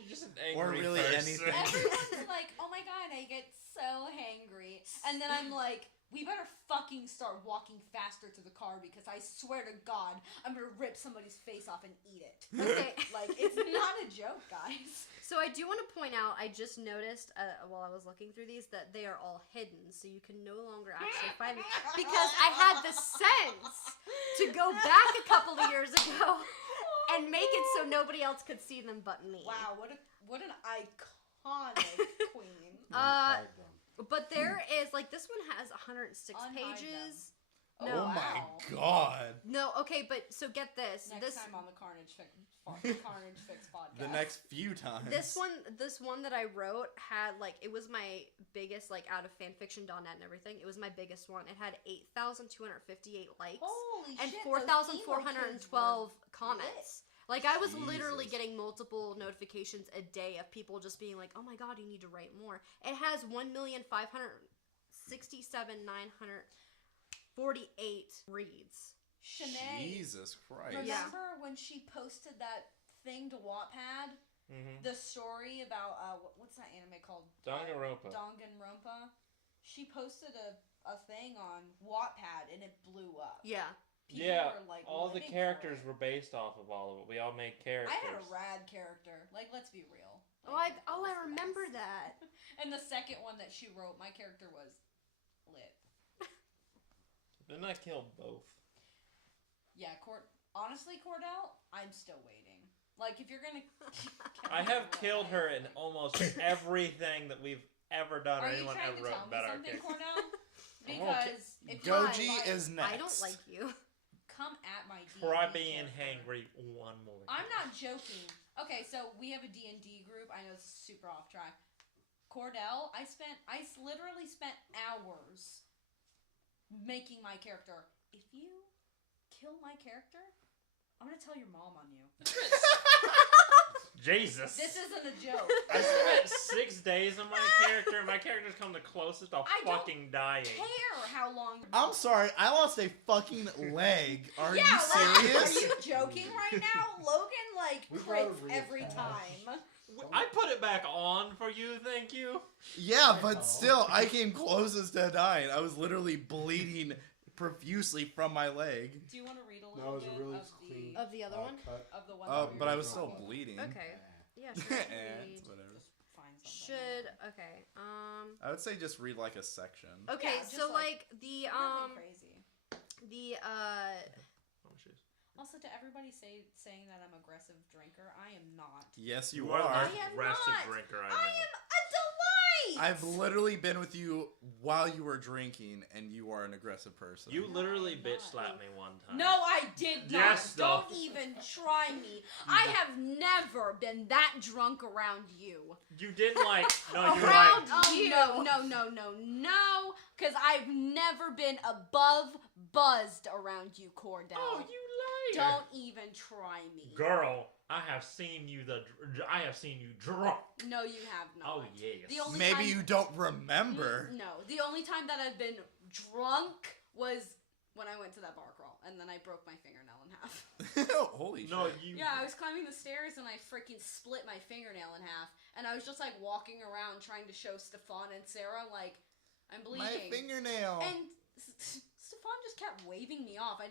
She's just an angry Or really person. anything. Everyone's like, "Oh my god, I get so hangry," and then I'm like, "We better fucking start walking faster to the car because I swear to God, I'm gonna rip somebody's face off and eat it." Okay. Like it's not a joke, guys. So I do want to point out, I just noticed while I was looking through these that they are all hidden, so you can no longer actually find them. Because I had the sense to go back a couple of years ago and make it so nobody else could see them but me. Wow, what an iconic queen. Hide them. But there is, like, this one has 106 Unhide pages. them. No. Oh my wow. god. No, okay, but so get this. Next this time on the Carnage Fix podcast. The next few times. This one that I wrote had, like, it was my biggest, like, out of fanfiction.net and everything. It was my biggest one. It had 8,258 likes Holy and shit, 4,412 comments. Like, I was literally Jesus. getting multiple notifications a day of people just being like, oh my god, you need to write more. It has 1,567,948 reads. Shanae, Jesus Christ. remember Yeah. when she posted that thing to Wattpad? Mm-hmm. The story about, what's that anime called? Danganronpa. Danganronpa. She posted a thing on Wattpad and it blew up. Yeah. People Yeah, were, like, all the living for characters it. were based off of all of it. We all made characters. I had a rad character. Like, let's be real. Oh, Like, I was the remember best. that. And the second one that she wrote, my character was lit. Didn't I kill both? Yeah, honestly, Cordell, I'm still waiting. Like, if you're gonna... I have killed her in almost everything that we've ever done or Are you anyone trying ever to wrote tell me about our something, character. Cordell? I'm gonna Because if you Goji like, is next. I don't like you. come at my D&D Try being character. hangry one more I'm time. not joking. Okay, so we have a D&D group. I know it's super off track. Cordell, I literally spent hours making my character. If you kill my character, I'm gonna tell your mom on you. Jesus. This isn't a joke. I spent 6 days on my character, and my character's come the closest to I don't fucking dying. Care how long. I'm sorry, I lost a fucking leg. Are Yeah, you like, serious? are you joking right now? Logan We crits brought a real every cash. time. I put it back on for you, thank you. Yeah, but still, I came closest to dying. I was literally bleeding profusely from my leg. Do you want to read a No, little it was a bit really of clean Of the other one? cut. of the one? Oh, that we but I were was still talking? bleeding. Okay. Yeah, sure. Eh, it's whatever. Just find something. Okay. I would say just read like a section. Okay, Yeah, just so like- like the Nothing crazy. the Oh, shoes. Also, to everybody saying that I'm aggressive drinker, I am not. Yes, you are are. I am the aggressive not. drinker I I know. am a delight. I've literally been with you while you were drinking, and you are an aggressive person. You literally I'm bitch not. slapped me one time. No, I did not. Yes, though. Don't even try me. I have never been that drunk around you. You didn't like. No, you're Around like. Oh, you. no. Because I've never been above buzzed around you, Cordell. Oh, you Don't even try me. Girl, I have seen you drunk. No, you have not. Oh yes. The only Maybe time- you don't remember. No, the only time that I've been drunk was when I went to that bar crawl, and then I broke my fingernail in half. Holy No, shit. you. Yeah, I was climbing the stairs and I freaking split my fingernail in half, and I was just like walking around trying to show Stefan and Sarah like I'm bleeding. My fingernail. And Stefan just kept waving me off. I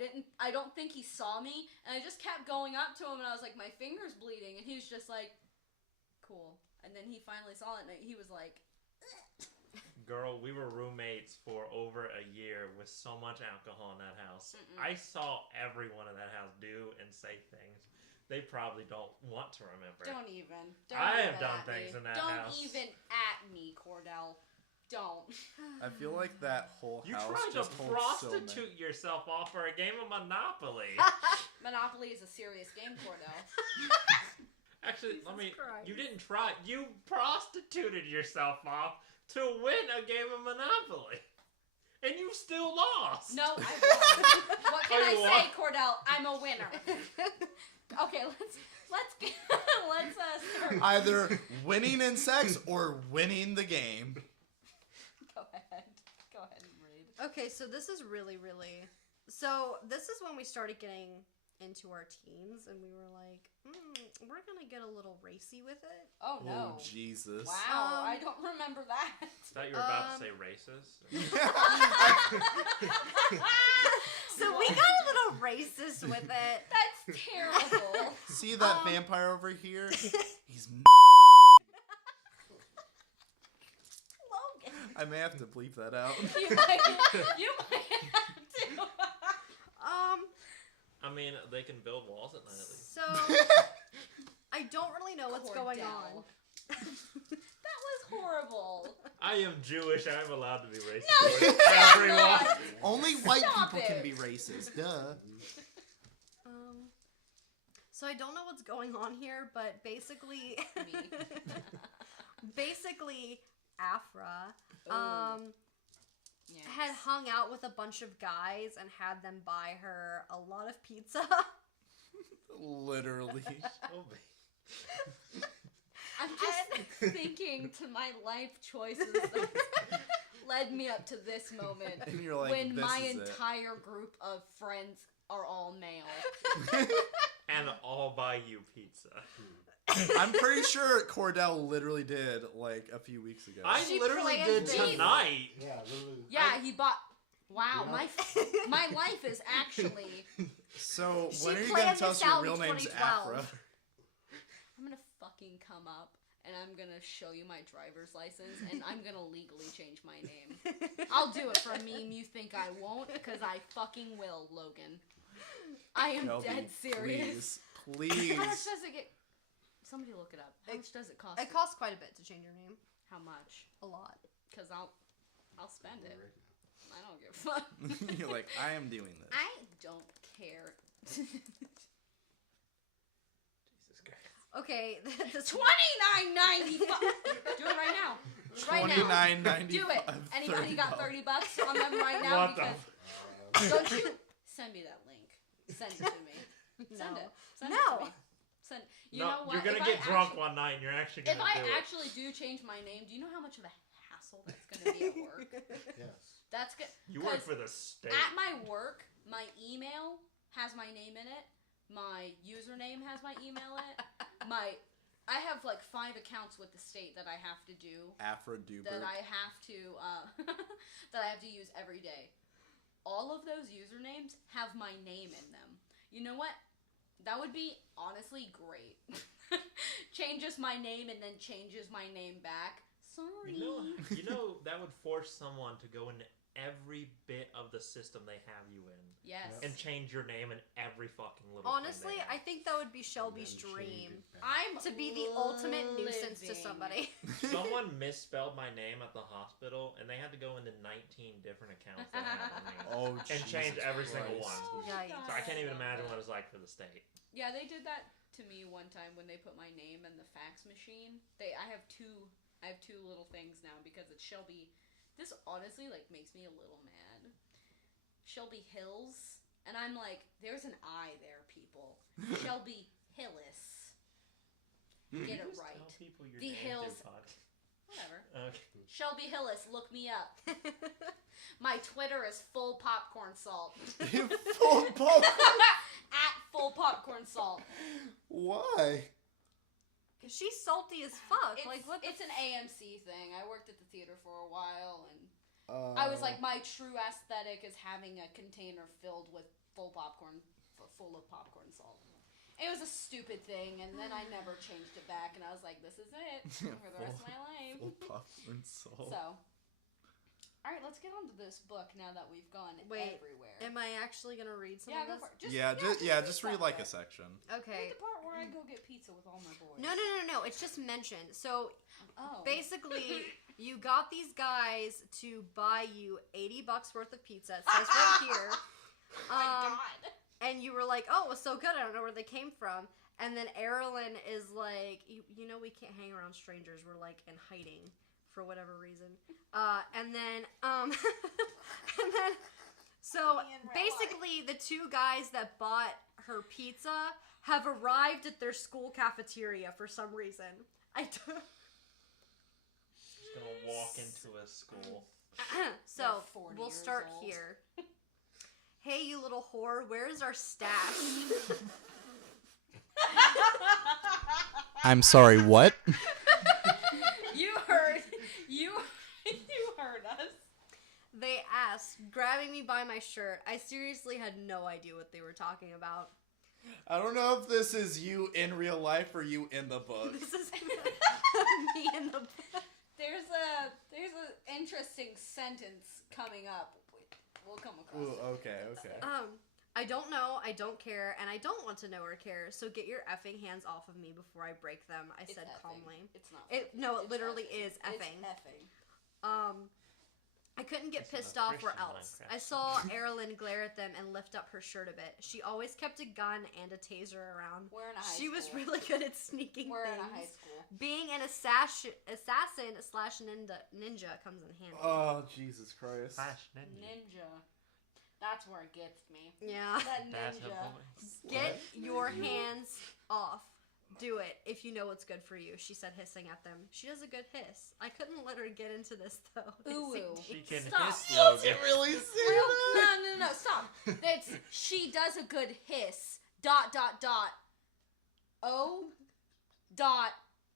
don't think he saw me, and I just kept going up to him, and I was like, my finger's bleeding, and he was just like, cool. And then he finally saw it, and he was like, Girl, we were roommates for over a year with so much alcohol in that house. Mm-mm. I saw everyone in that house do and say things they probably don't want to remember. don't even. I even have done at things me. in that don't house. Don't even at me, Cordell. Don't. I feel like that whole You house tried to just holds so many. prostitute yourself off for a game of Monopoly. Monopoly is a serious game, Cordell. Actually, Christ. you didn't try. You prostituted yourself off to win a game of Monopoly. And you still lost. No, I won. What can Oh, I you say, won? Cordell? I'm a winner. Okay, let's start. Either winning in sex or winning the game. Go ahead and read. Okay, so this is really. So this is when we started getting into our teens, and we were like, we're gonna get a little racy with it. Oh no! Oh, Jesus. Wow, I don't remember that. Thought you were about to say racist. So we got a little racist with it. That's terrible. See that vampire over here? He's Logan. I may have to bleep that out. You might have to. I mean, they can build walls at night at least. So I don't really know what's going on. That was horrible. I am Jewish. I'm allowed to be racist. No, towards you're everyone. not. Only white Stop people can it. be racist. Duh. So I don't know what's going on here, but basically, Afra, Yes. had hung out with a bunch of guys and had them buy her a lot of pizza. Literally. Oh, babe. I'm just thinking to my life choices that led me up to this moment And you're like, when this my is it. entire group of friends are all male. And all buy you pizza. I'm pretty sure Cordell literally did like a few weeks ago. I She literally planned did this. tonight. Yeah, literally. Yeah, he bought. Wow, Yeah. my life is actually. So She when are you planned gonna tell us this your out in real name's 2012. Afra? I'm gonna fucking come up and I'm gonna show you my driver's license and I'm gonna legally change my name. I'll do it for a meme. You think I won't? Because I fucking will, Logan. I am Shelby, dead serious. Please. How much does it get? Somebody look it up. How much does it cost? It costs quite a bit to change your name. How much? A lot. Because I'll spend it. Right now. I don't give a fuck. You're like, I am doing this. I don't care. Jesus Christ. Okay, this $29.95. Do it right now. Right now. $29.95. Do it. Anybody got $30 on them right now? What the Because don't you send me that link. Send it to me. Send No. it. Send No. it to me. Send. You No, know what? you're gonna If get I drunk actually- one night and you're actually If gonna I do it. actually do change my name, do you know how much of a hassle that's gonna be at work? Yes. That's good. You work for the state. At my work, my email has my name in it. My username has my email in it. I have like 5 accounts with the state that I have to do. Afra Duber. That I have to that I have to use every day. All of those usernames have my name in them. You know what? That would be honestly great. Changes my name and then changes my name back. Sorry. You know that would force someone to go into every bit of the system they have you in Yes. and change your name in every fucking little Honestly, thing they I have. think that would be Shelby's Then change dream. it back. I'm To be the ultimate nuisance to living. somebody. Someone misspelled my name at the hospital, and they had to go into 19 different accounts they had on me Oh, and change Jesus every single Christ. one. Yikes. So I can't even imagine what it's like for the state. Yeah, they did that to me one time when they put my name in the fax machine. I have two little things now because it's Shelby. This honestly like makes me a little mad. Shelby Hills And I'm like, there's an I there, people. Shelby Hillis. Get it right. Tell people your The name Hills. through podcast. Whatever. Okay. Shelby Hillis, look me up. My Twitter is full popcorn salt. Full popcorn. At full popcorn salt. Why? Cause she's salty as fuck. It's, Like what? It's an AMC thing. I worked at the theater for a while, and I was like, my true aesthetic is having a container filled with full of popcorn salt. It was a stupid thing, and then I never changed it back, and I was like, this is it for the rest of my life. Full popcorn salt. So, alright, let's get on to this book now that we've gone everywhere. Am I actually gonna read some of Go this? for it. Just read like a section. Okay. Read the part where I go get pizza with all my boys. No. It's just mentioned. So Oh. basically, you got these guys to buy you $80 worth of pizza. It says right here. Oh my god. And you were like, oh, it was so good. I don't know where they came from. And then Erilyn is like, you know, we can't hang around strangers. We're like in hiding for whatever reason. And then, so basically the two guys that bought her pizza have arrived at their school cafeteria for some reason. Just gonna walk into a school. So They're 40 we'll years start old. here. Hey, you little whore, where's our stash? I'm sorry, what? You heard us. They asked, grabbing me by my shirt. I seriously had no idea what they were talking about. I don't know if this is you in real life or you in the book. This is me in the book. There's a interesting sentence coming up. We'll come across Ooh, it. okay. I don't know, I don't care, and I don't want to know or care, so get your effing hands off of me before I break them, I said effing. calmly. It's not. No, it It's literally effing. is effing. It's effing. I couldn't get This is pissed a off or Christian else. Minecraft I saw Erilyn glare at them and lift up her shirt a bit. She always kept a gun and a taser around. We're in a high She school. was really good at sneaking We're things. in a high school. Being an assassin slash ninja comes in handy. Oh, Jesus Christ. Flash ninja. Ninja. That's where it gets me. Yeah. That That's her ninja. voice. Get your hands off. Do it if you know what's good for you, she said, hissing at them. She does a good hiss. I couldn't let her get into this, though. Ooh. Hissing She me. can Stop. hiss Logan. really say No, stop. That's she does a good hiss. ...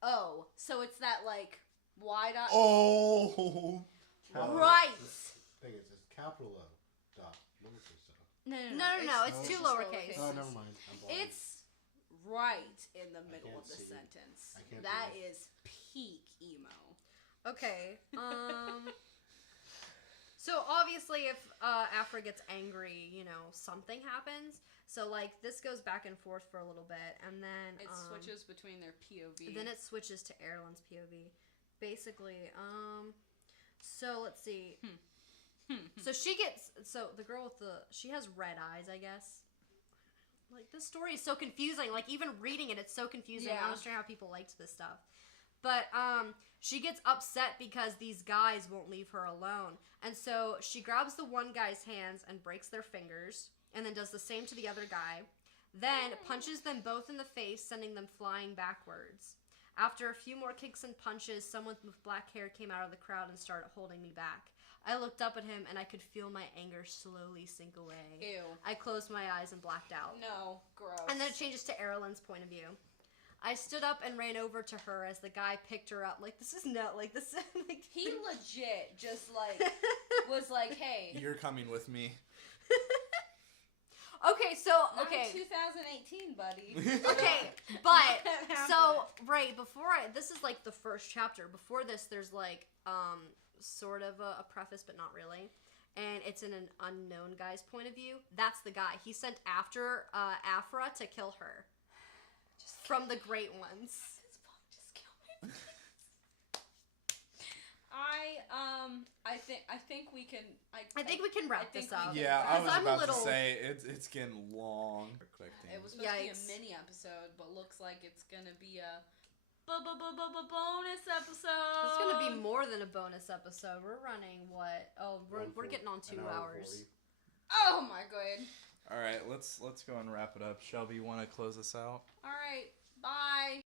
O. So it's that like Y dot. Oh. Right. Thing is, it's capital O dot. What is this? No, it's two just lowercase. Oh, never mind. I'm blind. It's right in the middle can't of the see. sentence. I can't That do is peak emo. Okay. So obviously, if Afra gets angry, you know, something happens. So like this goes back and forth for a little bit, and then It switches between their POV. Then it switches to Erilyn's POV. Basically, so let's see. So the girl with she has red eyes, I guess. Like, this story is so confusing. Like, even reading it, it's so confusing. I Yeah. don't understand how people liked this stuff. But, she gets upset because these guys won't leave her alone. And so she grabs the one guy's hands and breaks their fingers, and then does the same to the other guy. Then punches them both in the face, sending them flying backwards. After a few more kicks and punches, someone with black hair came out of the crowd and started holding me back. I looked up at him, and I could feel my anger slowly sink away. Ew. I closed my eyes and blacked out. No, gross. And then it changes to Erilyn's point of view. I stood up and ran over to her as the guy picked her up. Like, this is no, like, this is, like... He legit just, like, was like, hey. You're coming with me. Okay, so, Not okay. 2018, buddy. Okay, but, That so, right, this is, like, the first chapter. Before this, there's, like, sort of a preface, but not really. And it's in an unknown guy's point of view. That's the guy. He sent after Afra to kill her. From the Great Ones. This book just killed me. I think we can. I think we can wrap think this up. we Yeah, I Because was I'm a about little- to say it's getting long. It was supposed Yikes. to be a mini episode, but looks like it's gonna be a bonus episode. It's gonna be more than a bonus episode. We're running what? Oh, we're getting on 2 an hour hours. 40. Oh my god. All right, let's go and wrap it up. Shelby, you want to close us out? All right. Bye.